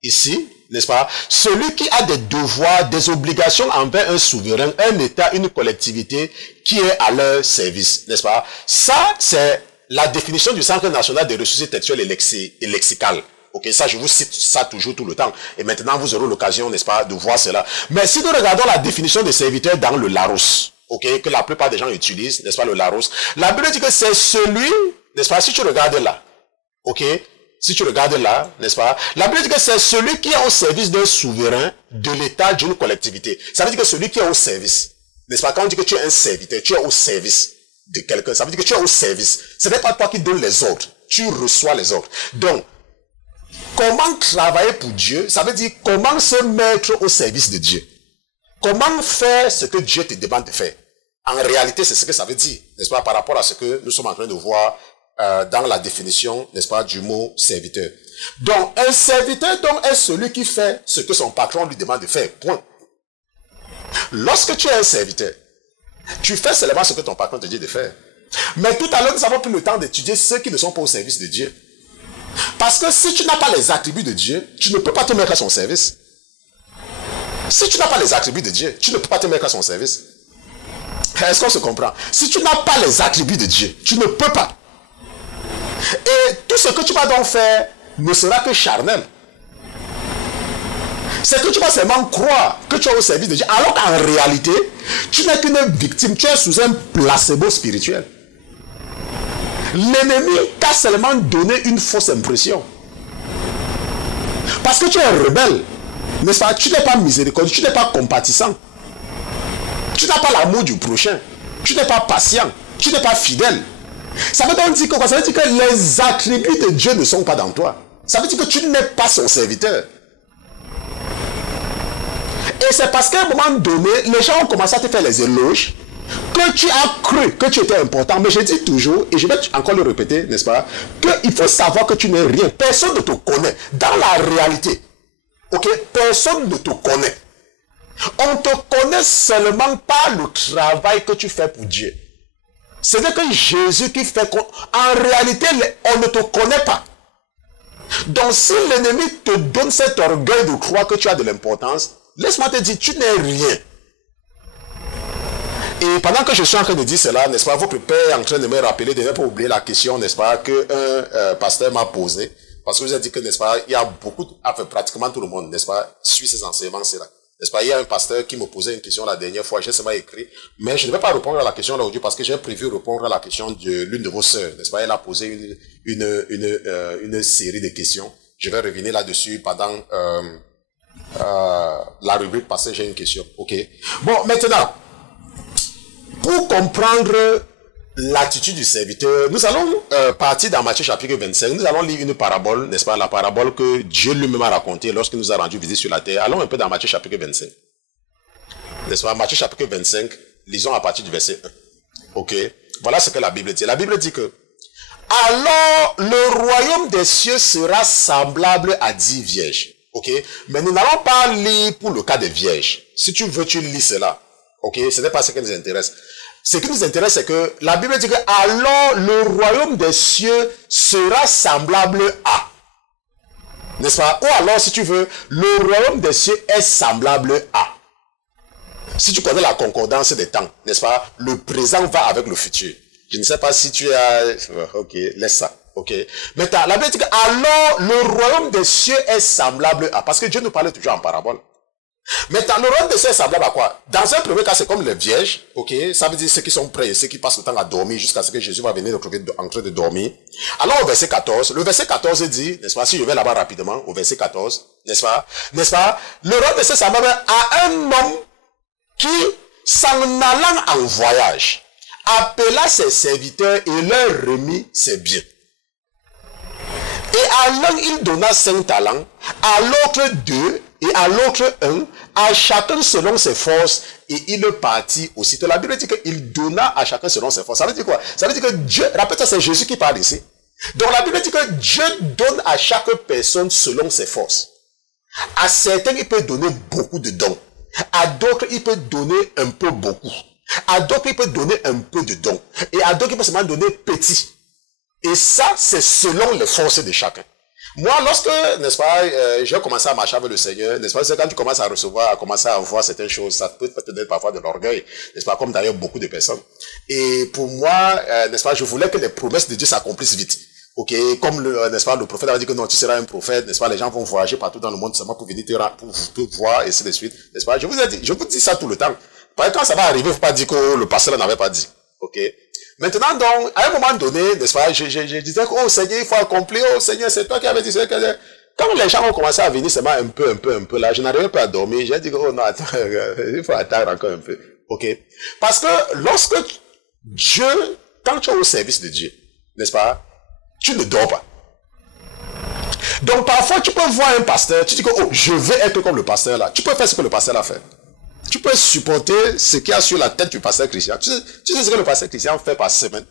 ici, n'est-ce pas, celui qui a des devoirs, des obligations envers un souverain, un État, une collectivité qui est à leur service, n'est-ce pas? Ça, c'est la définition du Centre national des ressources textuelles et lexicales. Ok, ça, je vous cite ça toujours tout le temps. Et maintenant, vous aurez l'occasion, n'est-ce pas, de voir cela. Mais si nous regardons la définition des serviteurs dans le Larousse, ok, que la plupart des gens utilisent, n'est-ce pas, le Larousse, la Bible dit que c'est celui, n'est-ce pas, si tu regardes là, ok, si tu regardes là, n'est-ce pas, la Bible dit que c'est celui qui est au service d'un souverain, de l'État, d'une collectivité. Ça veut dire que celui qui est au service, n'est-ce pas, quand on dit que tu es un serviteur, tu es au service de quelqu'un, ça veut dire que tu es au service. Ce n'est pas toi qui donnes les ordres, tu reçois les ordres. Donc, comment travailler pour Dieu, ça veut dire comment se mettre au service de Dieu. Comment faire ce que Dieu te demande de faire. En réalité, c'est ce que ça veut dire, n'est-ce pas, par rapport à ce que nous sommes en train de voir dans la définition, n'est-ce pas, du mot serviteur. Donc, un serviteur donc est celui qui fait ce que son patron lui demande de faire. Point. Lorsque tu es un serviteur, tu fais seulement ce que ton patron te dit de faire. Mais tout à l'heure, nous avons pris le temps d'étudier ceux qui ne sont pas au service de Dieu. Parce que si tu n'as pas les attributs de Dieu, tu ne peux pas te mettre à son service. Si tu n'as pas les attributs de Dieu, tu ne peux pas te mettre à son service. Est-ce qu'on se comprend? Si tu n'as pas les attributs de Dieu, tu ne peux pas. Et tout ce que tu vas donc faire ne sera que charnel. C'est que tu vas seulement croire que tu es au service de Dieu, alors qu'en réalité, tu n'es qu'une victime, tu es sous un placebo spirituel. L'ennemi t'a seulement donné une fausse impression. Parce que tu es rebelle, n'est-ce pas? Tu n'es pas miséricordieux, tu n'es pas compatissant. Tu n'as pas l'amour du prochain. Tu n'es pas patient. Tu n'es pas fidèle. Ça veut donc dire que quoi? Ça veut dire que les attributs de Dieu ne sont pas dans toi. Ça veut dire que tu n'es pas son serviteur. Et c'est parce qu'à un moment donné, les gens ont commencé à te faire les éloges que tu as cru que tu étais important. Mais je dis toujours, et je vais encore le répéter, n'est-ce pas, qu'il faut savoir que tu n'es rien. Personne ne te connaît. Dans la réalité, ok, personne ne te connaît. On te connaît seulement par le travail que tu fais pour Dieu. Ce n'est que Jésus qui fait qu'en réalité, on ne te connaît pas. Donc si l'ennemi te donne cet orgueil de croire que tu as de l'importance, laisse-moi te dire, tu n'es rien. Et pendant que je suis en train de dire cela, n'est-ce pas, votre père est en train de me rappeler, de ne pas oublier la question, n'est-ce pas, qu'un pasteur m'a posée. Parce que je vous ai dit que, n'est-ce pas, il y a beaucoup, enfin, pratiquement tout le monde, n'est-ce pas, suit ces enseignements, c'est là. N'est-ce pas, il y a un pasteur qui me posait une question la dernière fois, j'ai seulement écrit, mais je ne vais pas répondre à la question là aujourd'hui parce que j'ai prévu répondre à la question de l'une de vos sœurs, n'est-ce pas, elle a posé une série de questions. Je vais revenir là-dessus pendant, la rubrique passée, j'ai une question, ok. Bon, maintenant, pour comprendre l'attitude du serviteur, nous allons partir dans Matthieu chapitre 25, nous allons lire une parabole, n'est-ce pas, la parabole que Dieu lui-même a racontée lorsqu'il nous a rendu visite sur la terre. Allons un peu dans Matthieu chapitre 25. N'est-ce pas, Matthieu chapitre 25, lisons à partir du verset 1. Ok, voilà ce que la Bible dit. La Bible dit que, alors le royaume des cieux sera semblable à 10 vierges. Ok, mais nous n'allons pas lire pour le cas des vierges. Si tu veux, tu lis cela. Ok, ce n'est pas ce qui nous intéresse. Ce qui nous intéresse, c'est que la Bible dit que alors le royaume des cieux sera semblable à. N'est-ce pas? Ou alors, si tu veux, le royaume des cieux est semblable à. Si tu connais la concordance des temps, n'est-ce pas? Le présent va avec le futur. Je ne sais pas si tu as... Ok, laisse ça. Ok. Maintenant, la Bible dit que alors le royaume des cieux est semblable à. Parce que Dieu nous parlait toujours en parabole. Maintenant, le royaume des cieux est semblable à quoi? Dans un premier cas, c'est comme les vierges, ok? Ça veut dire ceux qui sont prêts, ceux qui passent le temps à dormir jusqu'à ce que Jésus va venir en train de dormir. Alors, au verset 14, le verset 14 dit, n'est-ce pas, si je vais là-bas rapidement, au verset 14, n'est-ce pas, le royaume des cieux est semblable à un homme qui, s'en allant en voyage, appela ses serviteurs et leur remit ses biens. Et à l'un, il donna 5 talents, à l'autre 2, et à l'autre 1, à chacun selon ses forces, et il partit aussitôt. La Bible dit qu'il donna à chacun selon ses forces. Ça veut dire quoi? Ça veut dire que Dieu, rappelle-toi, c'est Jésus qui parle ici. Donc la Bible dit que Dieu donne à chaque personne selon ses forces. À certains, il peut donner beaucoup de dons. À d'autres, il peut donner un peu beaucoup. À d'autres, il peut donner un peu de dons. Et à d'autres, il peut seulement donner petit. Et ça, c'est selon les forces de chacun. Moi, lorsque, n'est-ce pas, j'ai commencé à marcher avec le Seigneur, n'est-ce pas, c'est quand tu commences à recevoir, à commencer à voir certaines choses, ça peut te donner parfois de l'orgueil, n'est-ce pas, comme d'ailleurs beaucoup de personnes. Et pour moi, n'est-ce pas, je voulais que les promesses de Dieu s'accomplissent vite. Ok, comme n'est-ce pas, le prophète avait dit que non, tu seras un prophète, n'est-ce pas, les gens vont voyager partout dans le monde seulement pour venir te voir, et ainsi de suite, n'est-ce pas. Je vous dis ça tout le temps. Par exemple, quand ça va arriver, il ne faut pas dire que le pasteur n'avait pas dit. Ok. Maintenant, donc, à un moment donné, n'est-ce pas, je disais, oh Seigneur, il faut accomplir, oh Seigneur, c'est toi qui avais dit ça. Quand les gens ont commencé à venir seulement un peu là, je n'arrivais pas à dormir, j'ai dit, oh non, attends, il faut attendre encore un peu. Ok. Parce que lorsque Dieu, quand tu es au service de Dieu, n'est-ce pas, tu ne dors pas. Donc parfois, tu peux voir un pasteur, tu dis que, oh, je vais être comme le pasteur là. Tu peux faire ce que le pasteur a fait. Tu peux supporter ce qu'il y a sur la tête du pasteur Christian. Tu sais ce que le pasteur Christian fait par semaine?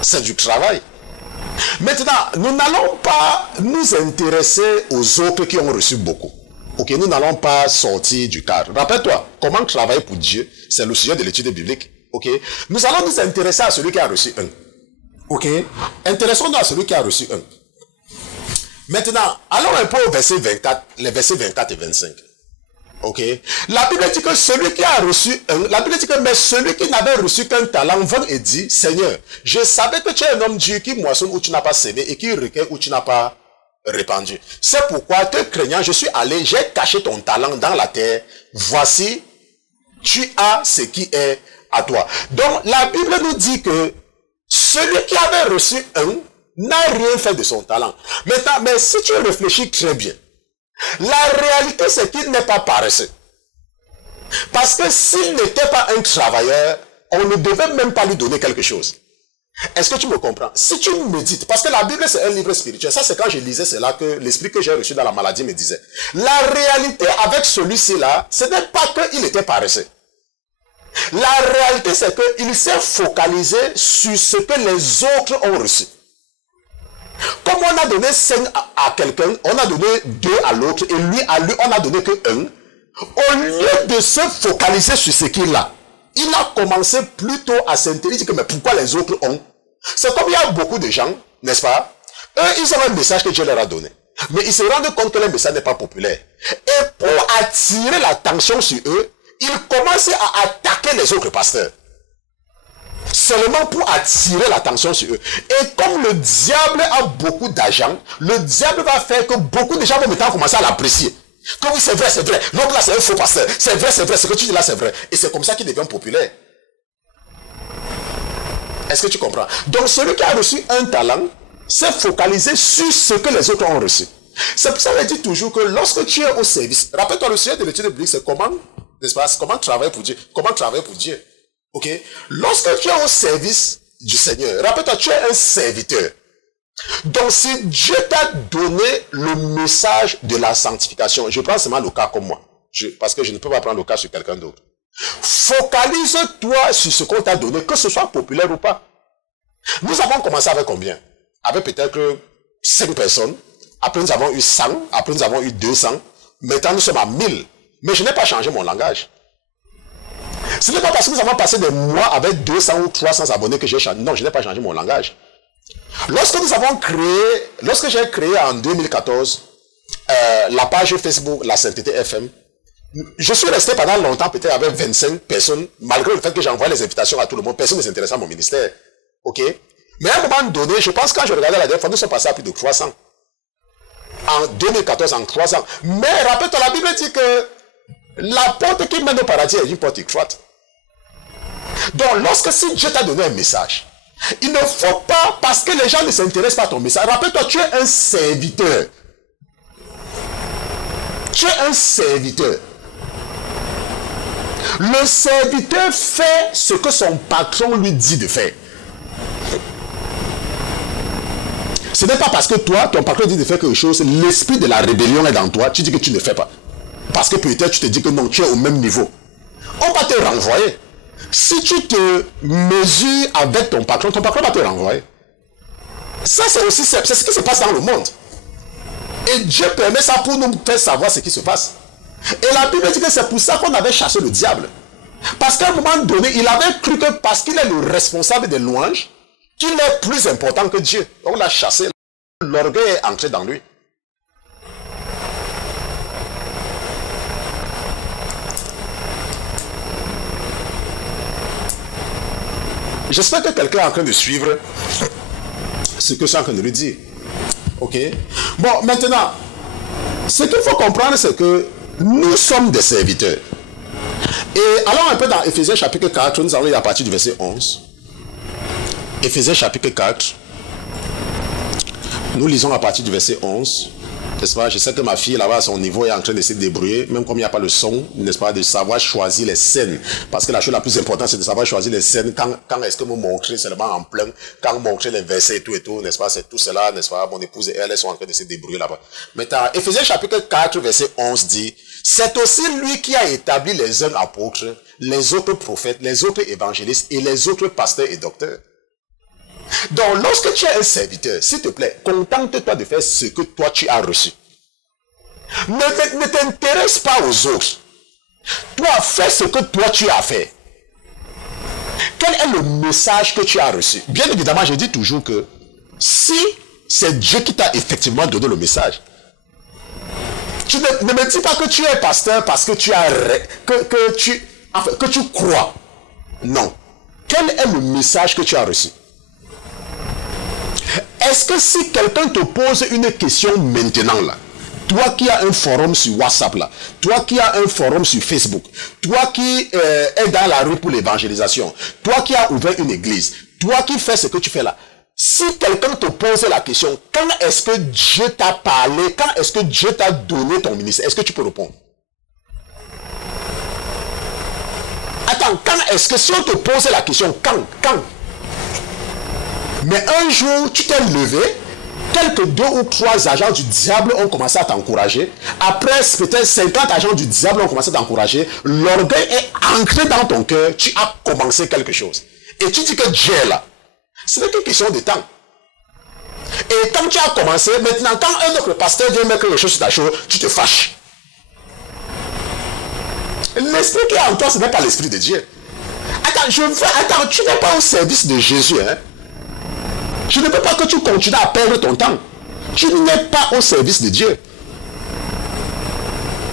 C'est du travail. Maintenant, nous n'allons pas nous intéresser aux autres qui ont reçu beaucoup. Ok, nous n'allons pas sortir du cadre. Rappelle-toi, comment travailler pour Dieu, c'est le sujet de l'étude biblique. Ok, nous allons nous intéresser à celui qui a reçu un. Ok, intéressons-nous à celui qui a reçu un. Maintenant, allons un peu au verset 24, les versets 24 et 25. Ok. La Bible dit que celui qui a reçu la Bible dit que mais celui qui n'avait reçu qu'un talent vint et dit, Seigneur, je savais que tu es un homme Dieu qui moissonne où tu n'as pas semé et qui recueille où tu n'as pas répandu. C'est pourquoi, te craignant, je suis allé, j'ai caché ton talent dans la terre. Voici, tu as ce qui est à toi. Donc, la Bible nous dit que celui qui avait reçu un n'a rien fait de son talent. Maintenant, mais si tu réfléchis très bien, la réalité c'est qu'il n'est pas paresseux. Parce que s'il n'était pas un travailleur, on ne devait même pas lui donner quelque chose. Est-ce que tu me comprends? Si tu médites, parce que la Bible c'est un livre spirituel, ça c'est quand je lisais cela que l'esprit que j'ai reçu dans la maladie me disait. La réalité avec celui-ci là, ce n'est pas qu'il était paresseux. La réalité c'est qu'il s'est focalisé sur ce que les autres ont reçu. Comme on a donné 5 à quelqu'un, on a donné 2 à l'autre, et lui, on a donné que 1. Au lieu de se focaliser sur ce qu'il a, il a commencé plutôt à s'intéresser que mais pourquoi les autres ont. C'est comme il y a beaucoup de gens, n'est-ce pas? Eux, ils ont un message que Dieu leur a donné. Mais ils se rendent compte que le message n'est pas populaire. Et pour attirer l'attention sur eux, ils commencent à attaquer les autres pasteurs. Seulement pour attirer l'attention sur eux. Et comme le diable a beaucoup d'argent, le diable va faire que beaucoup de gens vont maintenant commencer à l'apprécier. Que oui, c'est vrai, c'est vrai. Donc là, c'est un faux pasteur. C'est vrai, ce que tu dis là, c'est vrai. Et c'est comme ça qu'il devient populaire. Est-ce que tu comprends? Donc, celui qui a reçu un talent s'est focalisé sur ce que les autres ont reçu. C'est pour ça qu'on dit toujours que lorsque tu es au service, rappelle-toi, le sujet de l'étude biblique, c'est comment, n'est-ce pas, comment travailler pour Dieu. Comment travailler pour Dieu. Ok? Lorsque tu es au service du Seigneur, rappelle-toi, tu es un serviteur. Donc, si Dieu t'a donné le message de la sanctification, je prends seulement le cas comme moi, parce que je ne peux pas prendre le cas sur quelqu'un d'autre. Focalise-toi sur ce qu'on t'a donné, que ce soit populaire ou pas. Nous avons commencé avec combien? Avec peut-être 5 personnes. Après, nous avons eu 100. Après, nous avons eu 200. Maintenant, nous sommes à 1000. Mais je n'ai pas changé mon langage. Ce n'est pas parce que nous avons passé des mois avec 200 ou 300 abonnés que j'ai changé. Non, je n'ai pas changé mon langage. Lorsque j'ai créé en 2014 la page Facebook La Sainteté FM, je suis resté pendant longtemps peut-être avec 25 personnes, malgré le fait que j'envoie les invitations à tout le monde. Personne ne s'intéressait à mon ministère. Ok? Mais à un moment donné, je pense que quand je regardais la dernière fois, nous sommes passés à plus de 300. En 2014, en 300. Mais rappelle-toi, la Bible dit que la porte qui mène au paradis est une porte étroite. Donc, lorsque si Dieu t'a donné un message, il ne faut pas, parce que les gens ne s'intéressent pas à ton message. Rappelle-toi, tu es un serviteur. Tu es un serviteur. Le serviteur fait ce que son patron lui dit de faire. Ce n'est pas parce que toi, ton patron dit de faire quelque chose, l'esprit de la rébellion est dans toi, tu dis que tu ne fais pas. Parce que peut-être tu te dis que non, tu es au même niveau. On va te renvoyer. Si tu te mesures avec ton patron va te renvoyer. Ça, c'est aussi c'est ce qui se passe dans le monde. Et Dieu permet ça pour nous faire savoir ce qui se passe. Et la Bible dit que c'est pour ça qu'on avait chassé le diable. Parce qu'à un moment donné, il avait cru que parce qu'il est le responsable des louanges, qu'il est plus important que Dieu. Donc on l'a chassé. L'orgueil est entré dans lui. J'espère que quelqu'un est en train de suivre ce que je suis en train de lui dire. Ok? Bon, maintenant, ce qu'il faut comprendre, c'est que nous sommes des serviteurs. Et allons un peu dans Éphésiens chapitre 4, nous allons lire à partir du verset 11. Éphésiens chapitre 4. Nous lisons à partir du verset 11. N'est-ce pas? Je sais que ma fille là-bas à son niveau est en train de se débrouiller, même comme il n'y a pas le son, n'est-ce pas, de savoir choisir les scènes. Parce que la chose la plus importante, c'est de savoir choisir les scènes. Quand est-ce que me montrer seulement en plein, quand montrer les versets et tout, n'est-ce pas, c'est tout cela, n'est-ce pas, mon épouse et elle, elles sont en train de se débrouiller là-bas. Maintenant, Éphésiens chapitre 4, verset 11 dit, c'est aussi lui qui a établi les uns apôtres, les autres prophètes, les autres évangélistes et les autres pasteurs et docteurs. Donc, lorsque tu es un serviteur, s'il te plaît, contente-toi de faire ce que toi tu as reçu. Ne t'intéresse pas aux autres. Toi, fais ce que toi tu as fait. Quel est le message que tu as reçu? Bien évidemment, je dis toujours que si c'est Dieu qui t'a effectivement donné le message, tu ne me dis pas que tu es pasteur parce que tu as que tu crois. Non. Quel est le message que tu as reçu? est-ce que si quelqu'un te pose une question maintenant là, toi qui as un forum sur WhatsApp là, toi qui as un forum sur Facebook, toi qui es dans la rue pour l'évangélisation, toi qui as ouvert une église, toi qui fais ce que tu fais là, si quelqu'un te pose la question, quand est-ce que Dieu t'a parlé, quand est-ce que Dieu t'a donné ton ministère, est-ce que tu peux répondre? Attends, quand est-ce que si on te pose la question, quand? Mais un jour, tu t'es levé, quelques 2 ou 3 agents du diable ont commencé à t'encourager. Après, peut-être 50 agents du diable ont commencé à t'encourager. L'orgueil est ancré dans ton cœur. Tu as commencé quelque chose. Et tu dis que Dieu est là. Ce n'est qu'une question de temps. Et quand tu as commencé, maintenant, quand un autre pasteur vient mettre quelque chose sur ta chose, tu te fâches. L'esprit qui est en toi, ce n'est pas l'esprit de Dieu. Attends, tu n'es pas au service de Jésus, hein. Je ne veux pas que tu continues à perdre ton temps. Tu n'es pas au service de Dieu.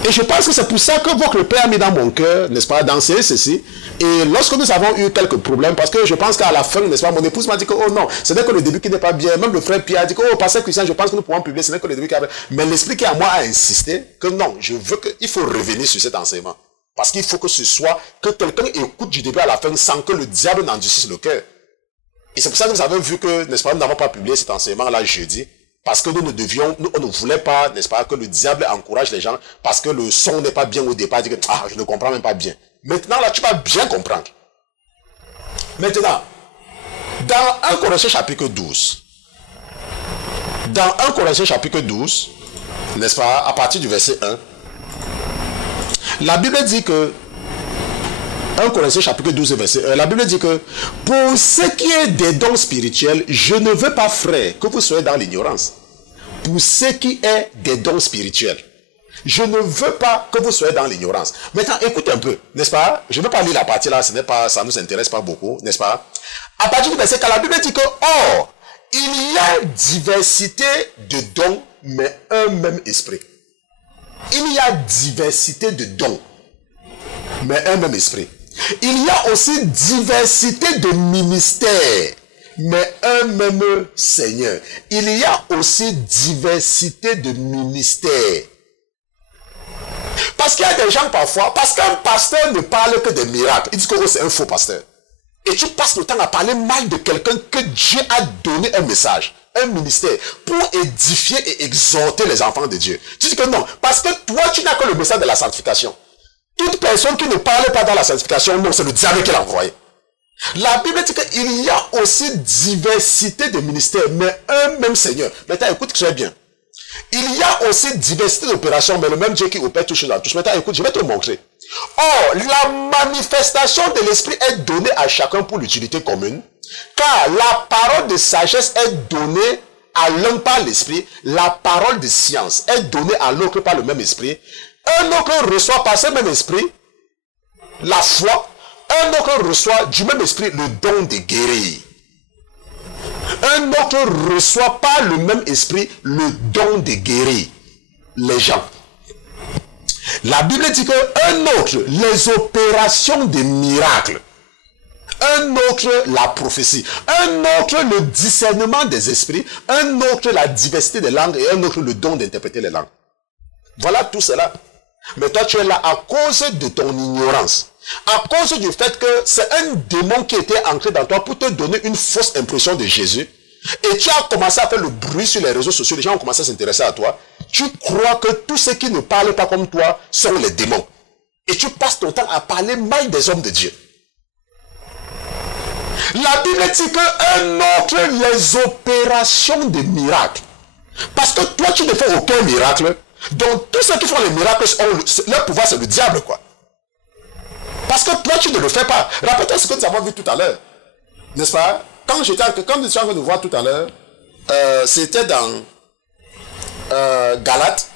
Et je pense que c'est pour ça que votre Père a mis dans mon cœur, n'est-ce pas, d'enseigner ceci. Et lorsque nous avons eu quelques problèmes, parce que je pense qu'à la fin, n'est-ce pas, mon épouse m'a dit que, oh non, ce n'est que le début qui n'est pas bien. Même le frère Pierre a dit que, oh, pasteur Christian, je pense que nous pouvons publier, ce n'est que le début qui est bien. Mais l'esprit qui est à moi a insisté que non, je veux qu'il faut revenir sur cet enseignement. Parce qu'il faut que ce soit, que quelqu'un écoute du début à la fin sans que le diable n'endurcisse le cœur. Et c'est pour ça que nous avons vu que, n'est-ce pas, nous n'avons pas publié cet enseignement-là jeudi. Parce que on ne voulait pas, n'est-ce pas, que le diable encourage les gens parce que le son n'est pas bien au départ. Dit que, je ne comprends même pas bien. Maintenant, là, tu vas bien comprendre. Maintenant, dans 1 Corinthiens chapitre 12, n'est-ce pas, à partir du verset 1, la Bible dit que 1 Corinthiens chapitre 12 verset 1, la Bible dit que pour ce qui est des dons spirituels, je ne veux pas, frère, que vous soyez dans l'ignorance. Pour ce qui est des dons spirituels, je ne veux pas que vous soyez dans l'ignorance. Maintenant, écoute un peu, n'est-ce pas? Je ne veux pas lire la partie là, ça ne nous intéresse pas beaucoup, n'est-ce pas? À partir du verset 4, la Bible dit que, or, il y a diversité de dons, mais un même esprit. Il y a diversité de dons, mais un même esprit. Il y a aussi diversité de ministères, mais un même Seigneur. Il y a aussi diversité de ministères. Parce qu'il y a des gens parfois, parce qu'un pasteur ne parle que des miracles, il dit que c'est un faux pasteur. Et tu passes le temps à parler mal de quelqu'un que Dieu a donné un message, un ministère, pour édifier et exhorter les enfants de Dieu. Tu dis que non, parce que toi tu n'as que le message de la sanctification. Toute personne qui ne parle pas dans la sanctification, non, c'est le diable qui l'a envoyé. La Bible dit qu'il y a aussi diversité de ministères, mais un même Seigneur. Maintenant, écoute très bien. Il y a aussi diversité d'opérations, mais le même Dieu qui opère toutes choses à tous. Maintenant, écoute, je vais te montrer. Or, la manifestation de l'Esprit est donnée à chacun pour l'utilité commune, car la parole de sagesse est donnée à l'un par l'Esprit, la parole de science est donnée à l'autre par le même Esprit. Un autre reçoit par ce même esprit la foi. Un autre reçoit du même esprit le don de guérir. Un autre reçoit par le même esprit le don de guérir les gens. La Bible dit qu'un autre, les opérations des miracles. Un autre, la prophétie. Un autre, le discernement des esprits. Un autre, la diversité des langues. Et un autre, le don d'interpréter les langues. Voilà tout cela. Mais toi, tu es là à cause de ton ignorance. À cause du fait que c'est un démon qui était ancré dans toi pour te donner une fausse impression de Jésus. Et tu as commencé à faire le bruit sur les réseaux sociaux. Les gens ont commencé à s'intéresser à toi. Tu crois que tous ceux qui ne parlent pas comme toi sont les démons. Et tu passes ton temps à parler mal des hommes de Dieu. La Bible dit qu'un autre, les opérations de miracles. Parce que toi, tu ne fais aucun miracle. Donc, tous ceux qui font les miracles, leur pouvoir, c'est le diable, quoi. Parce que toi, tu ne le fais pas. Rappelle-toi ce que nous avons vu tout à l'heure. N'est-ce pas? Quand nous étions en train de voir tout à l'heure, c'était dans Galates.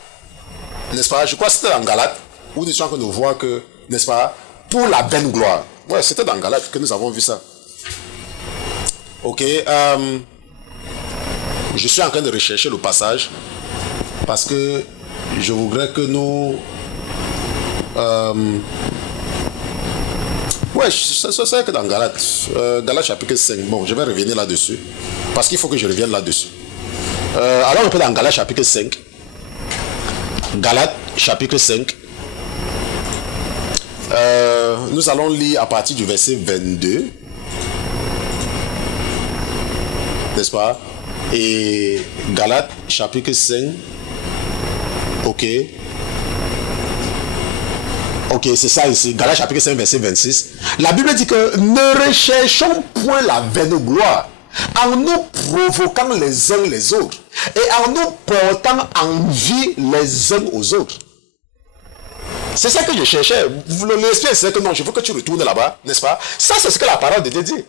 N'est-ce pas? Je crois que c'était dans Galates, où nous étions en train de voir que, n'est-ce pas, pour la vaine gloire. Ouais, c'était dans Galates que nous avons vu ça. Ok. Je suis en train de rechercher le passage, parce que je voudrais que nous... ouais, c'est que dans Galates, Galates chapitre 5, bon, je vais revenir là-dessus, parce qu'il faut que je revienne là-dessus. Alors on peut dans Galates chapitre 5. Galates chapitre 5. Nous allons lire à partir du verset 22. N'est-ce pas? Et Galates chapitre 5. Ok. Ok, c'est ça ici. Galates chapitre 5, verset 26. La Bible dit que ne recherchons point la vaine gloire en nous provoquant les uns les autres et en nous portant envie les uns aux autres. C'est ça que je cherchais. L'esprit c'est que non, je veux que tu retournes là-bas, n'est-ce pas? Ça, c'est ce que la parole de Dieu dit.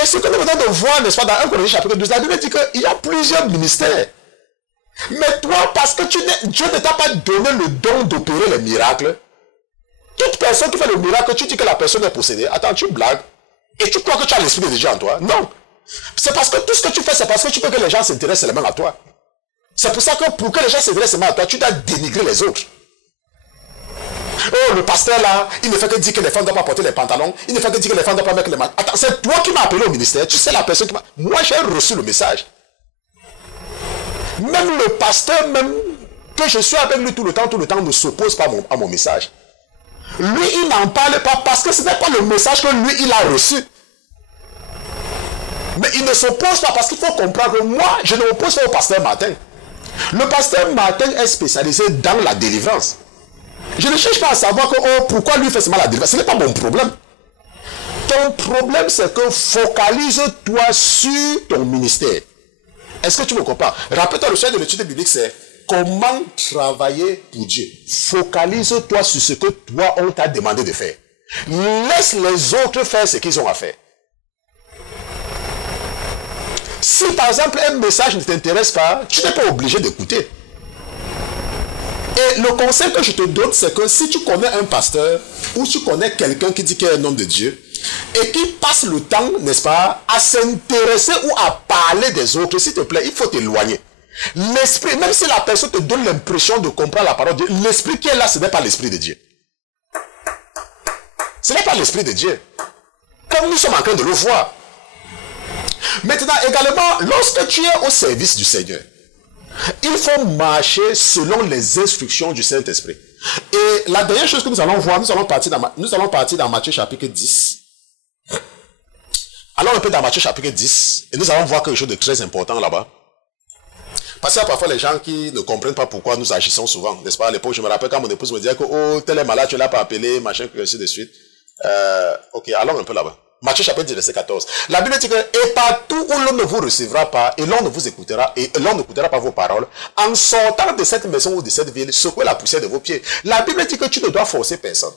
Et ce que nous venons de voir, n'est-ce pas, dans 1 Corinthiens chapitre 12, la Bible dit qu'il y a plusieurs ministères. Mais toi, parce que Dieu ne t'a pas donné le don d'opérer les miracles, toute personne qui fait le miracle, tu dis que la personne est possédée. Attends, tu blagues. Et tu crois que tu as l'esprit de Dieu en toi? Non. C'est parce que tout ce que tu fais, c'est parce que tu veux que les gens s'intéressent seulement à toi. C'est pour ça que pour que les gens s'intéressent seulement à toi, tu dois dénigrer les autres. Oh, le pasteur là, il ne fait que dire que les femmes ne doivent pas porter les pantalons. Il ne fait que dire que les femmes ne doivent pas mettre les masques. Attends, c'est toi qui m'as appelé au ministère. Tu sais la personne qui m'a... Moi, j'ai reçu le message. Même le pasteur, même que je suis avec lui tout le temps, ne s'oppose pas à mon message. Lui, il n'en parle pas parce que ce n'est pas le message que lui, il a reçu. Mais il ne s'oppose pas parce qu'il faut comprendre que moi, je ne m'oppose pas au pasteur Martin. Le pasteur Martin est spécialisé dans la délivrance. Je ne cherche pas à savoir que, oh, pourquoi lui fait seulement la délivrance. Ce n'est pas mon problème. Ton problème, c'est que focalise-toi sur ton ministère. Est-ce que tu me comprends? Rappelle-toi, le sujet de l'étude biblique, c'est comment travailler pour Dieu. Focalise-toi sur ce que toi, on t'a demandé de faire. Laisse les autres faire ce qu'ils ont à faire. Si par exemple un message ne t'intéresse pas, tu n'es pas obligé d'écouter. Et le conseil que je te donne, c'est que si tu connais un pasteur ou tu connais quelqu'un qui dit qu'il est un homme de Dieu et qui passe le temps, n'est-ce pas, à s'intéresser ou à parler des autres, s'il te plaît, il faut t'éloigner. L'esprit, même si la personne te donne l'impression de comprendre la parole de Dieu, l'esprit qui est là, ce n'est pas l'esprit de Dieu. Ce n'est pas l'esprit de Dieu. Comme nous sommes en train de le voir. Maintenant, également, lorsque tu es au service du Seigneur, il faut marcher selon les instructions du Saint-Esprit. Et la dernière chose que nous allons voir, nous allons partir dans Matthieu chapitre 10. Alors un peu dans Matthieu chapitre 10, et nous allons voir quelque chose de très important là-bas. Parce qu'il y a parfois les gens qui ne comprennent pas pourquoi nous agissons souvent, n'est-ce pas? À l'époque, je me rappelle quand mon épouse me disait que, oh, tel est malade, tu ne l'as pas appelé, machin, ainsi de suite. Ok, allons un peu là-bas. Matthieu chapitre 10, verset 14. La Bible dit que, et partout où l'on ne vous recevra pas, et l'on ne vous écoutera, et l'on n'écoutera pas vos paroles, en sortant de cette maison ou de cette ville, secouez la poussière de vos pieds. La Bible dit que tu ne dois forcer personne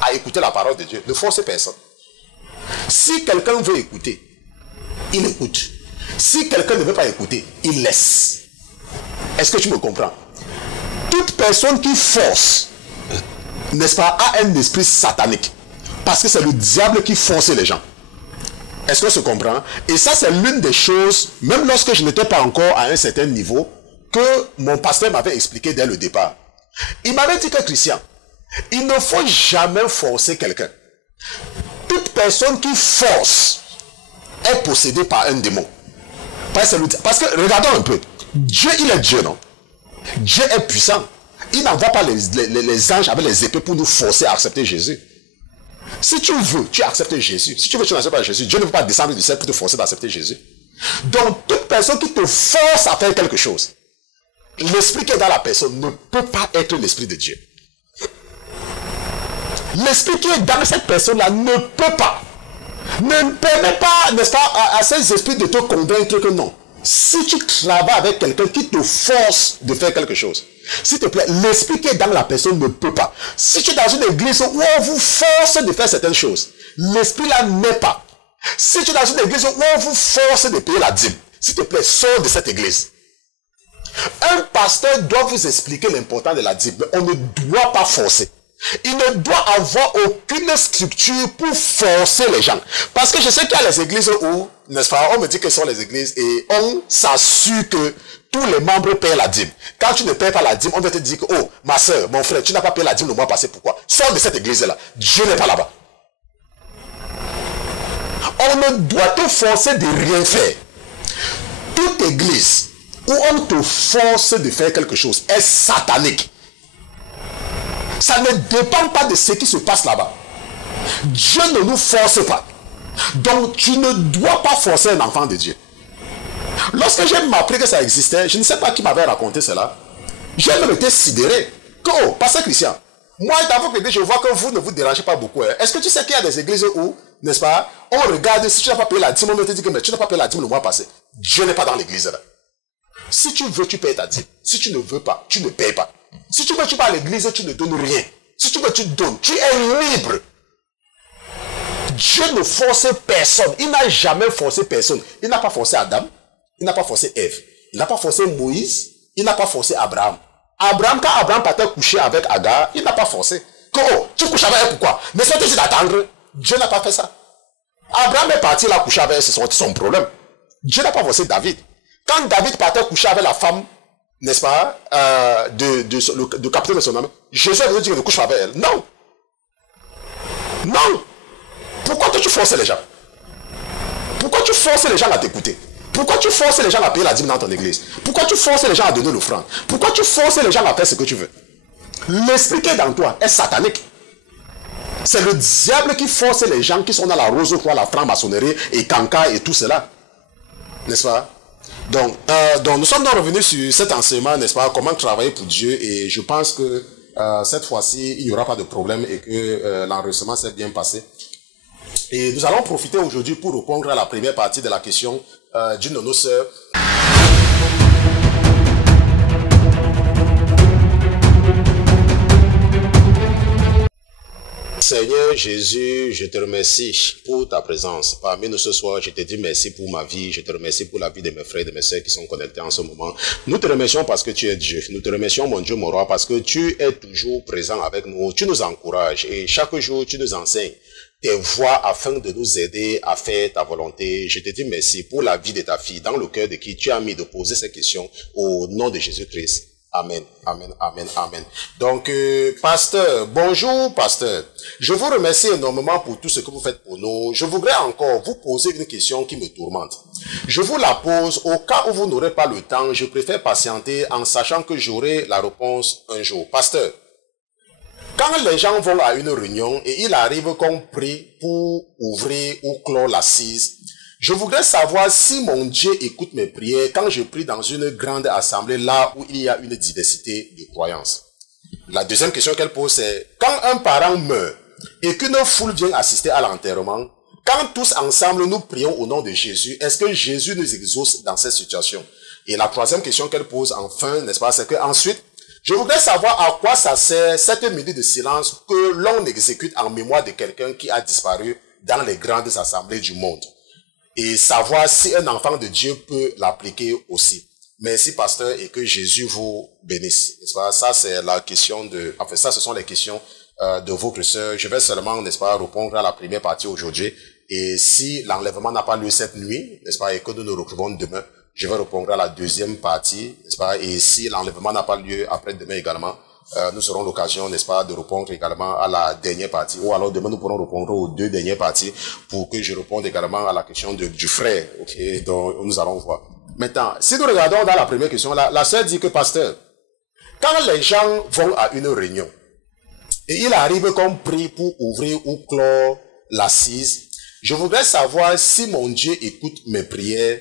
à écouter la parole de Dieu. Ne forcez personne. Si quelqu'un veut écouter, il écoute. Si quelqu'un ne veut pas écouter, il laisse. Est-ce que tu me comprends? Toute personne qui force, n'est-ce pas, a un esprit satanique. Parce que c'est le diable qui force les gens. Est-ce qu'on se comprend? Et ça, c'est l'une des choses, même lorsque je n'étais pas encore à un certain niveau, que mon pasteur m'avait expliqué dès le départ. Il m'avait dit que, Christian, il ne faut jamais forcer quelqu'un. Toute personne qui force est possédée par un démon. Parce que, regardons un peu, Dieu, il est Dieu, non? Dieu est puissant. Il n'envoie pas les anges avec les épées pour nous forcer à accepter Jésus. Si tu veux, tu acceptes Jésus. Si tu veux, tu n'acceptes pas Jésus. Dieu ne veut pas descendre du ciel pour te forcer d'accepter Jésus. Donc, toute personne qui te force à faire quelque chose, l'esprit qui est dans la personne ne peut pas être l'esprit de Dieu. L'esprit qui est dans cette personne-là ne peut pas. Ne permet pas, n'est-ce pas, à ces esprits de te convaincre que non. Si tu travailles avec quelqu'un qui te force de faire quelque chose, s'il te plaît, l'esprit qui est dans la personne ne peut pas. Si tu es dans une église où on vous force de faire certaines choses, l'esprit là n'est pas. Si tu es dans une église où on vous force de payer la dîme, s'il te plaît, sors de cette église. Un pasteur doit vous expliquer l'importance de la dîme, mais on ne doit pas forcer. Il ne doit avoir aucune structure pour forcer les gens. Parce que je sais qu'il y a les églises où, n'est-ce pas, on me dit que ce sont les églises et on s'assure que tous les membres paient la dîme. Quand tu ne payes pas la dîme, on va te dire que, oh, ma soeur, mon frère, tu n'as pas payé la dîme le mois passé, pourquoi? Sors de cette église-là. Dieu n'est pas là-bas. On ne doit te forcer de rien faire. toute église où on te force de faire quelque chose est satanique. Ça ne dépend pas de ce qui se passe là-bas. Dieu ne nous force pas. Donc tu ne dois pas forcer un enfant de Dieu. Lorsque j'ai appris que ça existait, je ne sais pas qui m'avait raconté cela. J'ai même été sidéré. Que, oh, pasteur Christian, moi dans votre église, je vois que vous ne vous dérangez pas beaucoup. Hein. Est-ce que tu sais qu'il y a des églises où, n'est-ce pas, on regarde, si tu n'as pas payé la dîme, on te dit que mais tu n'as pas payé la dîme le mois passé. Dieu n'est pas dans l'église là. Si tu veux, tu payes ta dîme. Si tu ne veux pas, tu ne payes pas. Si tu veux, tu vas à l'église, tu ne donnes rien. Si tu veux, tu donnes. Tu es libre. Dieu ne force personne. Il n'a jamais forcé personne. Il n'a pas forcé Adam. Il n'a pas forcé Ève. Il n'a pas forcé Moïse. Il n'a pas forcé Abraham. Abraham, quand Abraham partait coucher avec Agar, il n'a pas forcé. Que, oh, tu couches avec elle, pourquoi? Mais c'est juste d'attendre. Dieu n'a pas fait ça. Abraham est parti là coucher avec elle, c'est son problème. Dieu n'a pas forcé David. Quand David partait coucher avec la femme, n'est-ce pas, de capitaine de son âme, Jésus a dit qu'il ne couche pas avec elle. Non. Non. Pourquoi tu forces les gens? Pourquoi tu forces les gens à t'écouter? Pourquoi tu forces les gens à payer la dîme dans ton église? Pourquoi tu forces les gens à donner l'offrande? Pourquoi tu forces les gens à faire ce que tu veux? L'esprit qui est dans toi est satanique. C'est le diable qui force les gens qui sont dans la rose croix, la franc-maçonnerie et canca et tout cela. N'est-ce pas? Donc nous sommes donc revenus sur cet enseignement, n'est-ce pas? Comment travailler pour Dieu, et je pense que cette fois-ci, il n'y aura pas de problème et que l'enregistrement s'est bien passé. Et nous allons profiter aujourd'hui pour répondre à la première partie de la question d'une de nos sœurs. Seigneur Jésus, je te remercie pour ta présence parmi nous ce soir. Je te dis merci pour ma vie. Je te remercie pour la vie de mes frères et de mes sœurs qui sont connectés en ce moment. Nous te remercions parce que tu es Dieu. Nous te remercions, mon Dieu, mon roi, parce que tu es toujours présent avec nous. Tu nous encourages et chaque jour tu nous enseignes tes voies afin de nous aider à faire ta volonté. Je te dis merci pour la vie de ta fille dans le cœur de qui tu as mis de poser ces questions au nom de Jésus-Christ. Amen, amen, amen, amen. Donc, pasteur, bonjour, pasteur. Je vous remercie énormément pour tout ce que vous faites pour nous. Je voudrais encore vous poser une question qui me tourmente. Je vous la pose au cas où vous n'aurez pas le temps. Je préfère patienter en sachant que j'aurai la réponse un jour. Pasteur, quand les gens vont à une réunion et il arrive qu'on prie pour ouvrir ou clore l'assise, je voudrais savoir si mon Dieu écoute mes prières quand je prie dans une grande assemblée là où il y a une diversité de croyances. La deuxième question qu'elle pose, c'est quand un parent meurt et qu'une foule vient assister à l'enterrement, quand tous ensemble nous prions au nom de Jésus, est-ce que Jésus nous exauce dans cette situation? Et la troisième question qu'elle pose enfin, n'est-ce pas, c'est qu'ensuite, je voudrais savoir à quoi ça sert cette minute de silence que l'on exécute en mémoire de quelqu'un qui a disparu dans les grandes assemblées du monde. Et savoir si un enfant de Dieu peut l'appliquer aussi. Merci, pasteur, et que Jésus vous bénisse. N'est-ce pas? Ça, c'est la question de... Enfin, ça, ce sont les questions de votre sœur. Je vais seulement, n'est-ce pas, répondre à la première partie aujourd'hui. Et si l'enlèvement n'a pas lieu cette nuit, n'est-ce pas, et que nous nous retrouvons demain, je vais répondre à la deuxième partie, n'est-ce pas? Et si l'enlèvement n'a pas lieu après-demain également, nous aurons l'occasion, n'est-ce pas, de répondre également à la dernière partie. Ou alors demain, nous pourrons répondre aux deux dernières parties pour que je réponde également à la question du frère, ok, dont nous allons voir. Maintenant, si nous regardons dans la première question, la sœur dit que, pasteur, quand les gens vont à une réunion, et il arrive qu'on prie pour ouvrir ou clore l'assise, je voudrais savoir si mon Dieu écoute mes prières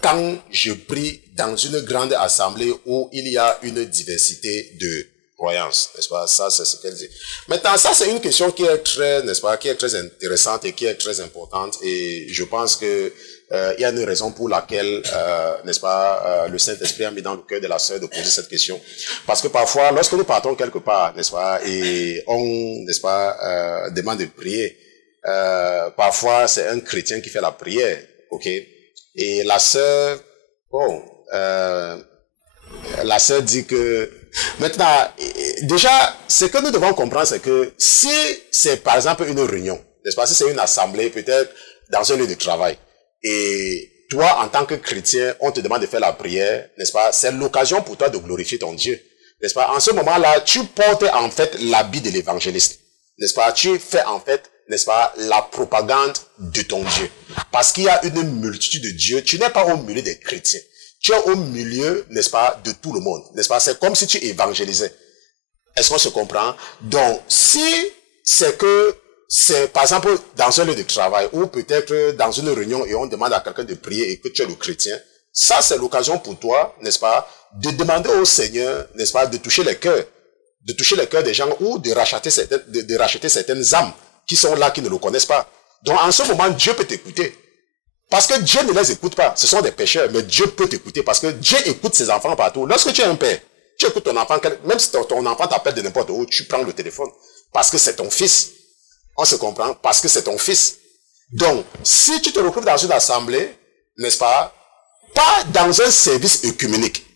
quand je prie dans une grande assemblée où il y a une diversité de croyances, n'est-ce pas? Ça, c'est ce qu'elle dit. Maintenant, ça, c'est une question qui est très, n'est-ce pas, qui est très intéressante et qui est très importante. Et je pense que il y a une raison pour laquelle, n'est-ce pas, le Saint-Esprit a mis dans le cœur de la sœur de poser cette question. Parce que parfois, lorsque nous partons quelque part, n'est-ce pas, et on, n'est-ce pas, demande de prier, parfois, c'est un chrétien qui fait la prière, ok? Et la sœur, bon, la sœur dit que, maintenant, déjà, ce que nous devons comprendre, c'est que si c'est par exemple une réunion, n'est-ce pas, si c'est une assemblée, peut-être dans un lieu de travail, et toi, en tant que chrétien, on te demande de faire la prière, n'est-ce pas, c'est l'occasion pour toi de glorifier ton Dieu, n'est-ce pas, en ce moment-là, tu portes en fait l'habit de l'évangéliste, n'est-ce pas, tu fais en fait, n'est-ce pas, la propagande de ton Dieu. Parce qu'il y a une multitude de dieux. Tu n'es pas au milieu des chrétiens. Tu es au milieu, n'est-ce pas, de tout le monde. N'est-ce pas? C'est comme si tu évangélisais. Est-ce qu'on se comprend? Donc, si c'est que, c'est par exemple dans un lieu de travail ou peut-être dans une réunion et on demande à quelqu'un de prier et que tu es le chrétien, ça c'est l'occasion pour toi, n'est-ce pas, de demander au Seigneur, n'est-ce pas, de toucher les cœurs des gens ou de racheter certaines âmes qui sont là, qui ne le connaissent pas. Donc en ce moment, Dieu peut t'écouter. Parce que Dieu ne les écoute pas. Ce sont des pécheurs, mais Dieu peut t'écouter parce que Dieu écoute ses enfants partout. Lorsque tu es un père, tu écoutes ton enfant, même si ton enfant t'appelle de n'importe où, tu prends le téléphone. Parce que c'est ton fils. On se comprend? Parce que c'est ton fils. Donc, si tu te retrouves dans une assemblée, n'est-ce pas, pas dans un service œcuménique.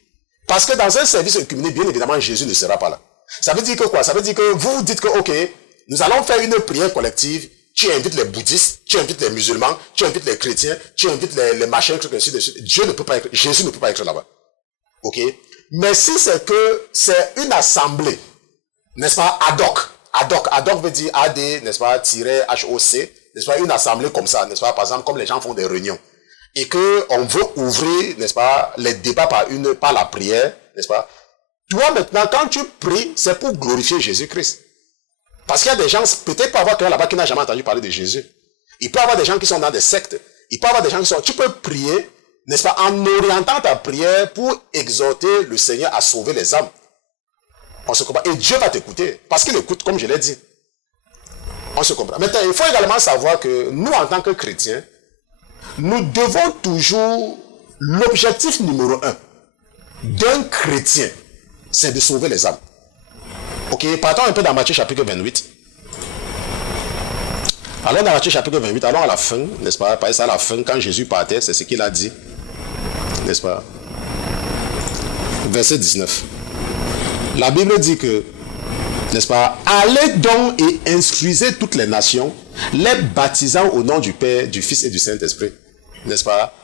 Parce que dans un service œcuménique, bien évidemment, Jésus ne sera pas là. Ça veut dire que quoi? Ça veut dire que vous dites que, ok, nous allons faire une prière collective. Tu invites les bouddhistes, tu invites les musulmans, tu invites les chrétiens, tu invites les machins, trucs ainsi de suite. Jésus ne peut pas être là-bas. Ok? Mais si c'est que c'est une assemblée, n'est-ce pas, ad hoc veut dire AD, n'est-ce pas, -HOC, n'est-ce pas, une assemblée comme ça, n'est-ce pas, par exemple, comme les gens font des réunions. Et que on veut ouvrir, n'est-ce pas, les débats par la prière, n'est-ce pas. Toi maintenant, quand tu pries, c'est pour glorifier Jésus-Christ. Parce qu'il y a des gens, peut-être pas avoir quelqu'un là-bas qui n'a jamais entendu parler de Jésus. Il peut y avoir des gens qui sont dans des sectes. Il peut y avoir des gens qui sont... Tu peux prier, n'est-ce pas, en orientant ta prière pour exhorter le Seigneur à sauver les âmes. On se comprend. Et Dieu va t'écouter. Parce qu'il écoute, comme je l'ai dit. On se comprend. Maintenant, il faut également savoir que nous, en tant que chrétiens, nous devons toujours... L'objectif numéro 1 d'un chrétien, c'est de sauver les âmes. Ok, partons un peu dans Matthieu chapitre 28. Alors dans Matthieu chapitre 28, allons à la fin, n'est-ce pas? Parce qu'à la fin, quand Jésus partait, c'est ce qu'il a dit, n'est-ce pas? Verset 19. La Bible dit que, n'est-ce pas? Allez donc et instruisez toutes les nations, les baptisant au nom du Père, du Fils et du Saint-Esprit, n'est-ce pas?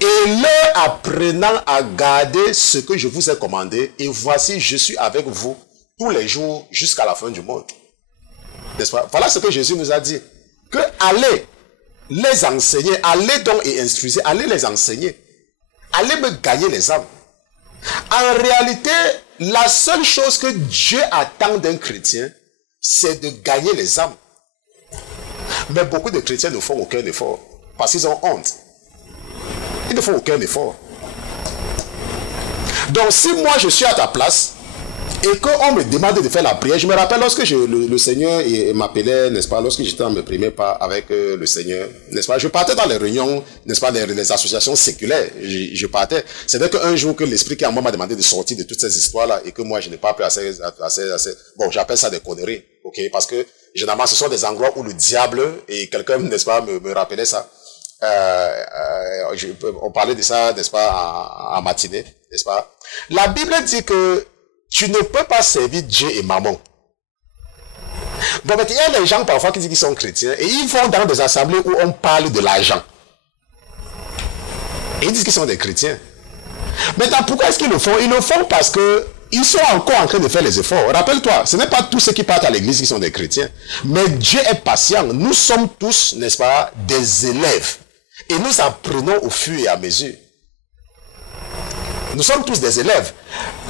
Et leur apprenant à garder ce que je vous ai commandé, et voici, je suis avec vous tous les jours jusqu'à la fin du monde. N'est-ce pas? Voilà ce que Jésus nous a dit. Que allez les enseigner, allez donc et instruisez, allez les enseigner. Allez me gagner les âmes. En réalité, la seule chose que Dieu attend d'un chrétien, c'est de gagner les âmes. Mais beaucoup de chrétiens ne font aucun effort. Parce qu'ils ont honte. Ils ne font aucun effort. Donc si moi je suis à ta place, et qu'on me demande de faire la prière, je me rappelle lorsque le Seigneur m'appelait, n'est-ce pas, lorsque j'étais en mes premiers pas avec le Seigneur, n'est-ce pas, je partais dans les réunions, n'est-ce pas, les associations séculaires, je partais. C'est vrai qu'un jour que l'Esprit qui en moi m'a demandé de sortir de toutes ces histoires-là, et que moi je n'ai pas pu assez, bon, j'appelle ça des conneries, ok, parce que généralement ce sont des endroits où le diable, et quelqu'un, n'est-ce pas, me rappelait ça. On parlait de ça, n'est-ce pas, en matinée, n'est-ce pas. La Bible dit que tu ne peux pas servir Dieu et Mammon. Bon, mais il y a des gens parfois qui disent qu'ils sont chrétiens et ils vont dans des assemblées où on parle de l'argent. Et ils disent qu'ils sont des chrétiens. Maintenant, pourquoi est-ce qu'ils le font? Ils le font parce qu'ils sont encore en train de faire les efforts. Rappelle-toi, ce n'est pas tous ceux qui partent à l'église qui sont des chrétiens. Mais Dieu est patient. Nous sommes tous, n'est-ce pas, des élèves. Et nous apprenons au fur et à mesure. Nous sommes tous des élèves.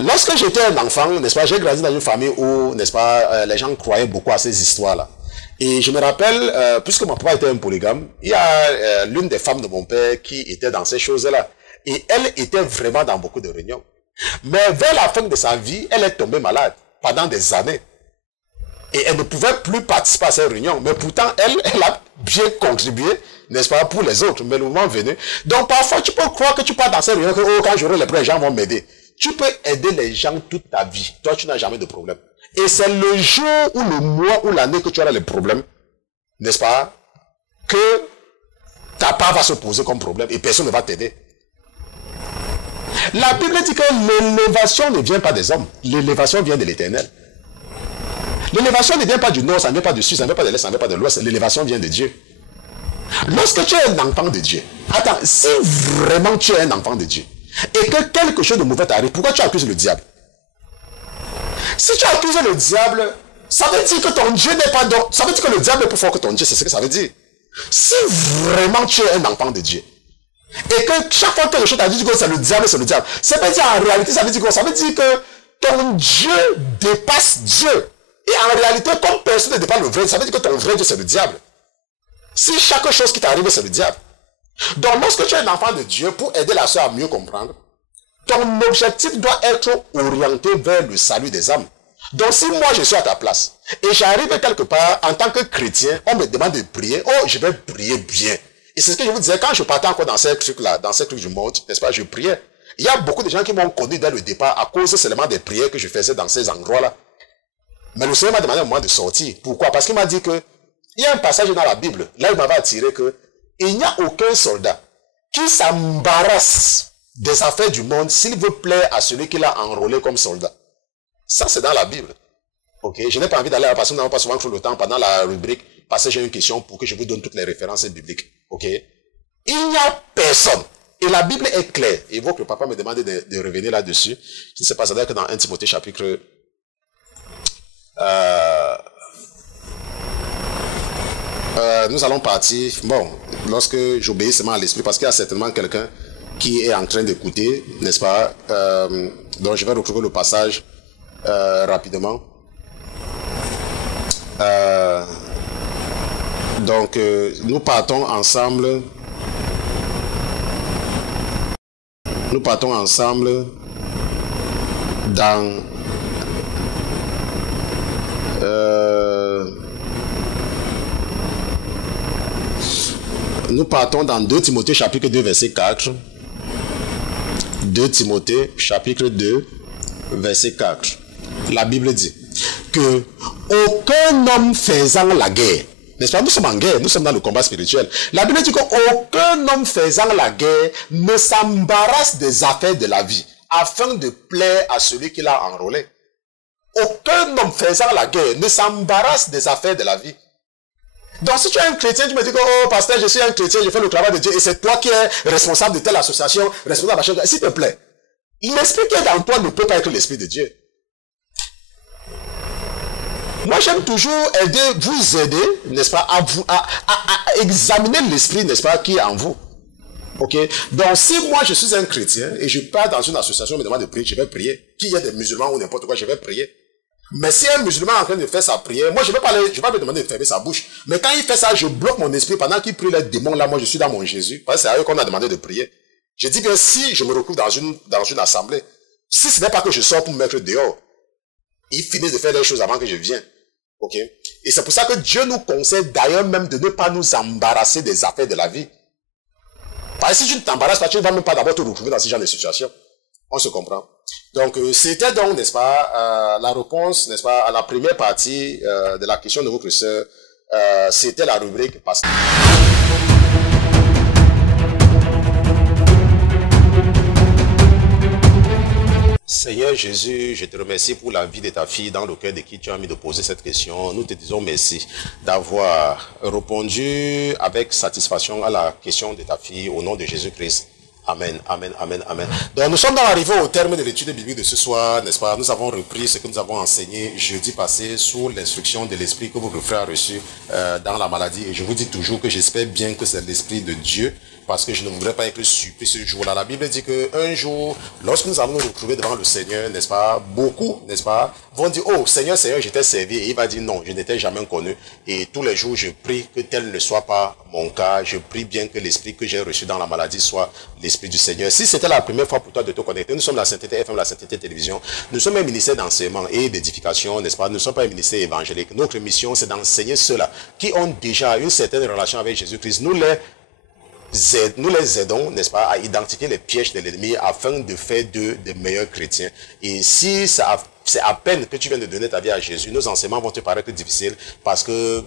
Lorsque j'étais un enfant, n'est-ce pas, j'ai grandi dans une famille où, n'est-ce pas, les gens croyaient beaucoup à ces histoires-là. Et je me rappelle, puisque mon papa était un polygame, il y a l'une des femmes de mon père qui était dans ces choses-là. Et elle était vraiment dans beaucoup de réunions. Mais vers la fin de sa vie, elle est tombée malade pendant des années. Et elle ne pouvait plus participer à ces réunions. Mais pourtant, elle a bien contribué, n'est-ce pas, pour les autres. Mais le moment venu. Donc parfois, tu peux croire que tu pars dans ces réunions, que oh, quand j'aurai les prêts, les gens vont m'aider. Tu peux aider les gens toute ta vie. Toi, tu n'as jamais de problème. Et c'est le jour ou le mois ou l'année que tu auras les problèmes, n'est-ce pas, que ta part va se poser comme problème et personne ne va t'aider. La Bible dit que l'élévation ne vient pas des hommes. L'élévation vient de l'Éternel. L'élévation ne vient pas du nord, ça ne vient pas du sud, ça ne vient pas de l'est, ça ne vient pas de l'ouest. L'élévation vient de Dieu. Lorsque tu es un enfant de Dieu, attends, si vraiment tu es un enfant de Dieu, et que quelque chose de mauvais t'arrive, pourquoi tu accuses le diable? Si tu accuses le diable, ça veut dire que ton Dieu n'est pas donc, ça veut dire que le diable est plus fort que ton Dieu, c'est ce que ça veut dire. Si vraiment tu es un enfant de Dieu, et que chaque fois que quelque chose t'a dit que c'est le diable, ça veut dire en réalité, ça veut dire quoi? Ça veut dire que ton Dieu dépasse Dieu. Et en réalité, comme personne ne dépasse le vrai, ça veut dire que ton vrai Dieu, c'est le diable. Si chaque chose qui t'arrive, c'est le diable. Donc, lorsque tu es un enfant de Dieu, pour aider la soeur à mieux comprendre, ton objectif doit être orienté vers le salut des âmes. Donc, si moi, je suis à ta place, et j'arrive quelque part, en tant que chrétien, on me demande de prier, oh, je vais prier bien. Et c'est ce que je vous disais, quand je partais encore dans ces trucs-là, dans ces trucs du monde, n'est-ce pas, je priais. Il y a beaucoup de gens qui m'ont connu dès le départ à cause seulement des prières que je faisais dans ces endroits-là. Mais le Seigneur m'a demandé à un moment de sortir. Pourquoi? Parce qu'il m'a dit que, il y a un passage dans la Bible, là il m'avait attiré que, il n'y a aucun soldat qui s'embarrasse des affaires du monde s'il veut plaire à celui qui l'a enrôlé comme soldat. Ça, c'est dans la Bible. Ok, je n'ai pas envie d'aller à la parce que nous n'avons pas souvent trop le temps pendant la rubrique, parce que j'ai une question pour que je vous donne toutes les références bibliques. Ok, il n'y a personne. Et la Bible est claire. Il faut que le papa me demande de revenir là-dessus. Je ne sais pas, ça doit être dans 1 Timothée chapitre... nous allons partir, bon, lorsque j'obéis seulement à l'esprit, parce qu'il y a certainement quelqu'un qui est en train d'écouter, n'est-ce pas? Donc je vais retrouver le passage rapidement. Donc nous partons ensemble. Nous partons ensemble dans nous partons dans 2 Timothée chapitre 2 verset 4. 2 Timothée chapitre 2 verset 4. La Bible dit que aucun homme faisant la guerre, n'est-ce pas, nous sommes en guerre, nous sommes dans le combat spirituel. La Bible dit qu'aucun homme faisant la guerre ne s'embarrasse des affaires de la vie afin de plaire à celui qui l'a enrôlé. Aucun homme faisant la guerre ne s'embarrasse des affaires de la vie. Donc si tu es un chrétien, tu me dis que, oh pasteur, je suis un chrétien, je fais le travail de Dieu et c'est toi qui es responsable de telle association, responsable de la chose, s'il te plaît. L'esprit qui est dans toi ne peut pas être l'esprit de Dieu. Moi j'aime toujours vous aider, n'est-ce pas, à examiner l'esprit, n'est-ce pas, qui est en vous. Ok? Donc si moi je suis un chrétien et je pars dans une association, on me demande de prier, je vais prier. Qu'il y ait des musulmans ou n'importe quoi, je vais prier. Mais si un musulman est en train de faire sa prière, moi je ne vais pas me demander de fermer sa bouche. Mais quand il fait ça, je bloque mon esprit pendant qu'il prie les démons là, moi je suis dans mon Jésus. Parce que c'est à eux qu'on a demandé de prier. Je dis que si je me retrouve dans une assemblée, si ce n'est pas que je sors pour me mettre dehors, ils finissent de faire les choses avant que je vienne. Ok? Et c'est pour ça que Dieu nous conseille d'ailleurs même de ne pas nous embarrasser des affaires de la vie. Parce que si tu ne t'embarrasses pas, tu ne vas même pas d'abord te retrouver dans ce genre de situation. On se comprend. Donc, c'était donc, n'est-ce pas, la réponse, n'est-ce pas, à la première partie de la question de votre sœur. C'était la rubrique pasteur. Seigneur Jésus, je te remercie pour la vie de ta fille dans le cœur de qui tu as mis de poser cette question. Nous te disons merci d'avoir répondu avec satisfaction à la question de ta fille au nom de Jésus-Christ. Amen, amen, amen, amen. Donc nous sommes arrivés au terme de l'étude biblique de ce soir, n'est-ce pas? Nous avons repris ce que nous avons enseigné jeudi passé sous l'instruction de l'esprit que votre frère a reçu dans la maladie. Et je vous dis toujours que j'espère bien que c'est l'esprit de Dieu, parce que je ne voudrais pas être surpris ce jour-là. La Bible dit qu'un jour, lorsque nous allons nous retrouver devant le Seigneur, n'est-ce pas, beaucoup, n'est-ce pas, vont dire, oh Seigneur, Seigneur, je t'ai servi. Et il va dire, non, je n'étais jamais connu. Et tous les jours, je prie que tel ne soit pas mon cas. Je prie bien que l'esprit que j'ai reçu dans la maladie soit l'esprit du Seigneur. Si c'était la première fois pour toi de te connecter, nous sommes la Sainteté FM, la Sainteté Télévision. Nous sommes un ministère d'enseignement et d'édification, n'est-ce pas? Nous ne sommes pas un ministère évangélique. Notre mission, c'est d'enseigner ceux-là qui ont déjà une certaine relation avec Jésus-Christ. Nous les aidons, n'est-ce pas, à identifier les pièges de l'ennemi afin de faire d'eux des meilleurs chrétiens. Et si c'est à peine que tu viens de donner ta vie à Jésus, nos enseignements vont te paraître difficiles parce que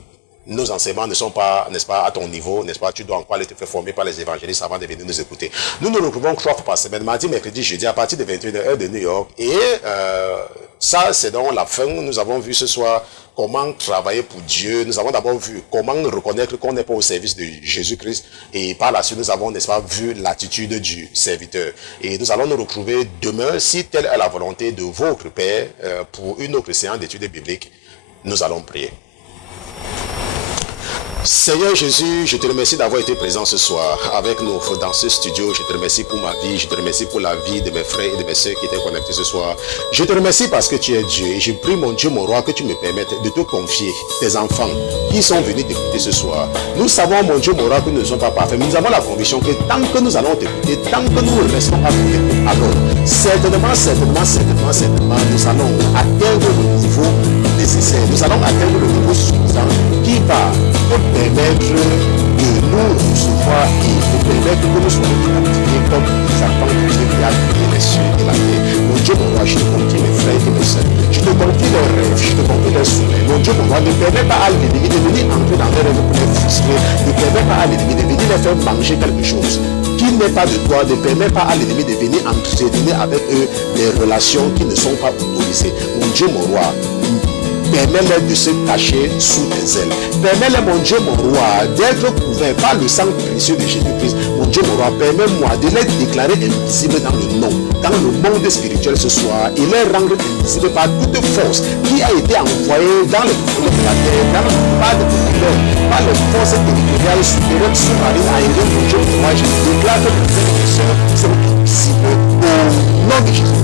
nos enseignements ne sont pas, n'est-ce pas, à ton niveau, n'est-ce pas, tu dois encore aller te faire former par les évangélistes avant de venir nous écouter. Nous nous retrouvons 3 fois par semaine, mardi, mercredi, jeudi, à partir de 21h de New York. Et ça, c'est donc la fin. Nous avons vu ce soir comment travailler pour Dieu. Nous avons d'abord vu comment reconnaître qu'on n'est pas au service de Jésus-Christ. Et par la suite, nous avons, n'est-ce pas, vu l'attitude du serviteur. Et nous allons nous retrouver demain, si telle est la volonté de votre Père, pour une autre séance d'études bibliques. Nous allons prier. Seigneur Jésus, je te remercie d'avoir été présent ce soir avec nous dans ce studio. Je te remercie pour ma vie, je te remercie pour la vie de mes frères et de mes soeurs qui étaient connectés ce soir. Je te remercie parce que tu es Dieu et je prie mon Dieu, mon roi, que tu me permettes de te confier tes enfants qui sont venus t'écouter ce soir. Nous savons, mon Dieu, mon roi, que nous ne sommes pas parfaits, mais nous avons la conviction que tant que nous allons t'écouter, tant que nous restons à côté, alors certainement, nous allons atteindre le niveau nécessaire. Nous allons atteindre le niveau suffisant qui va nous permettre de nous recevoir et de permettre que nous soyons identifiés comme des enfants de Dieu qui a créé les cieux et la terre. Mon Dieu, mon roi, je te confie mes frères et mes soeurs. Je te confie leurs rêves, je te confie leurs souvenirs. Mon Dieu, mon roi, ne permets pas à l'ennemi de venir entrer dans leurs rêves pour les frustrer. Ne permets pas à l'ennemi de venir les faire manger quelque chose qui n'est pas de toi. Ne permets pas à l'ennemi de venir entretenir avec eux des relations qui ne sont pas autorisées. Mon Dieu, mon roi, permets-leur de se cacher sous tes ailes. Permets-leur, mon Dieu, mon roi, d'être couverts par le sang précieux de Jésus-Christ. Mon Dieu, mon roi, permets-moi de les déclarer invisibles dans le monde spirituel ce soir et les rendre invisibles par toute force qui a été envoyée dans les profondeurs de la terre, par les forces territoriales, souterraines, sous-marines, aériennes. Mon Dieu, mon roi, je déclare que les frères et les sœurs sont invisibles au nom de Jésus.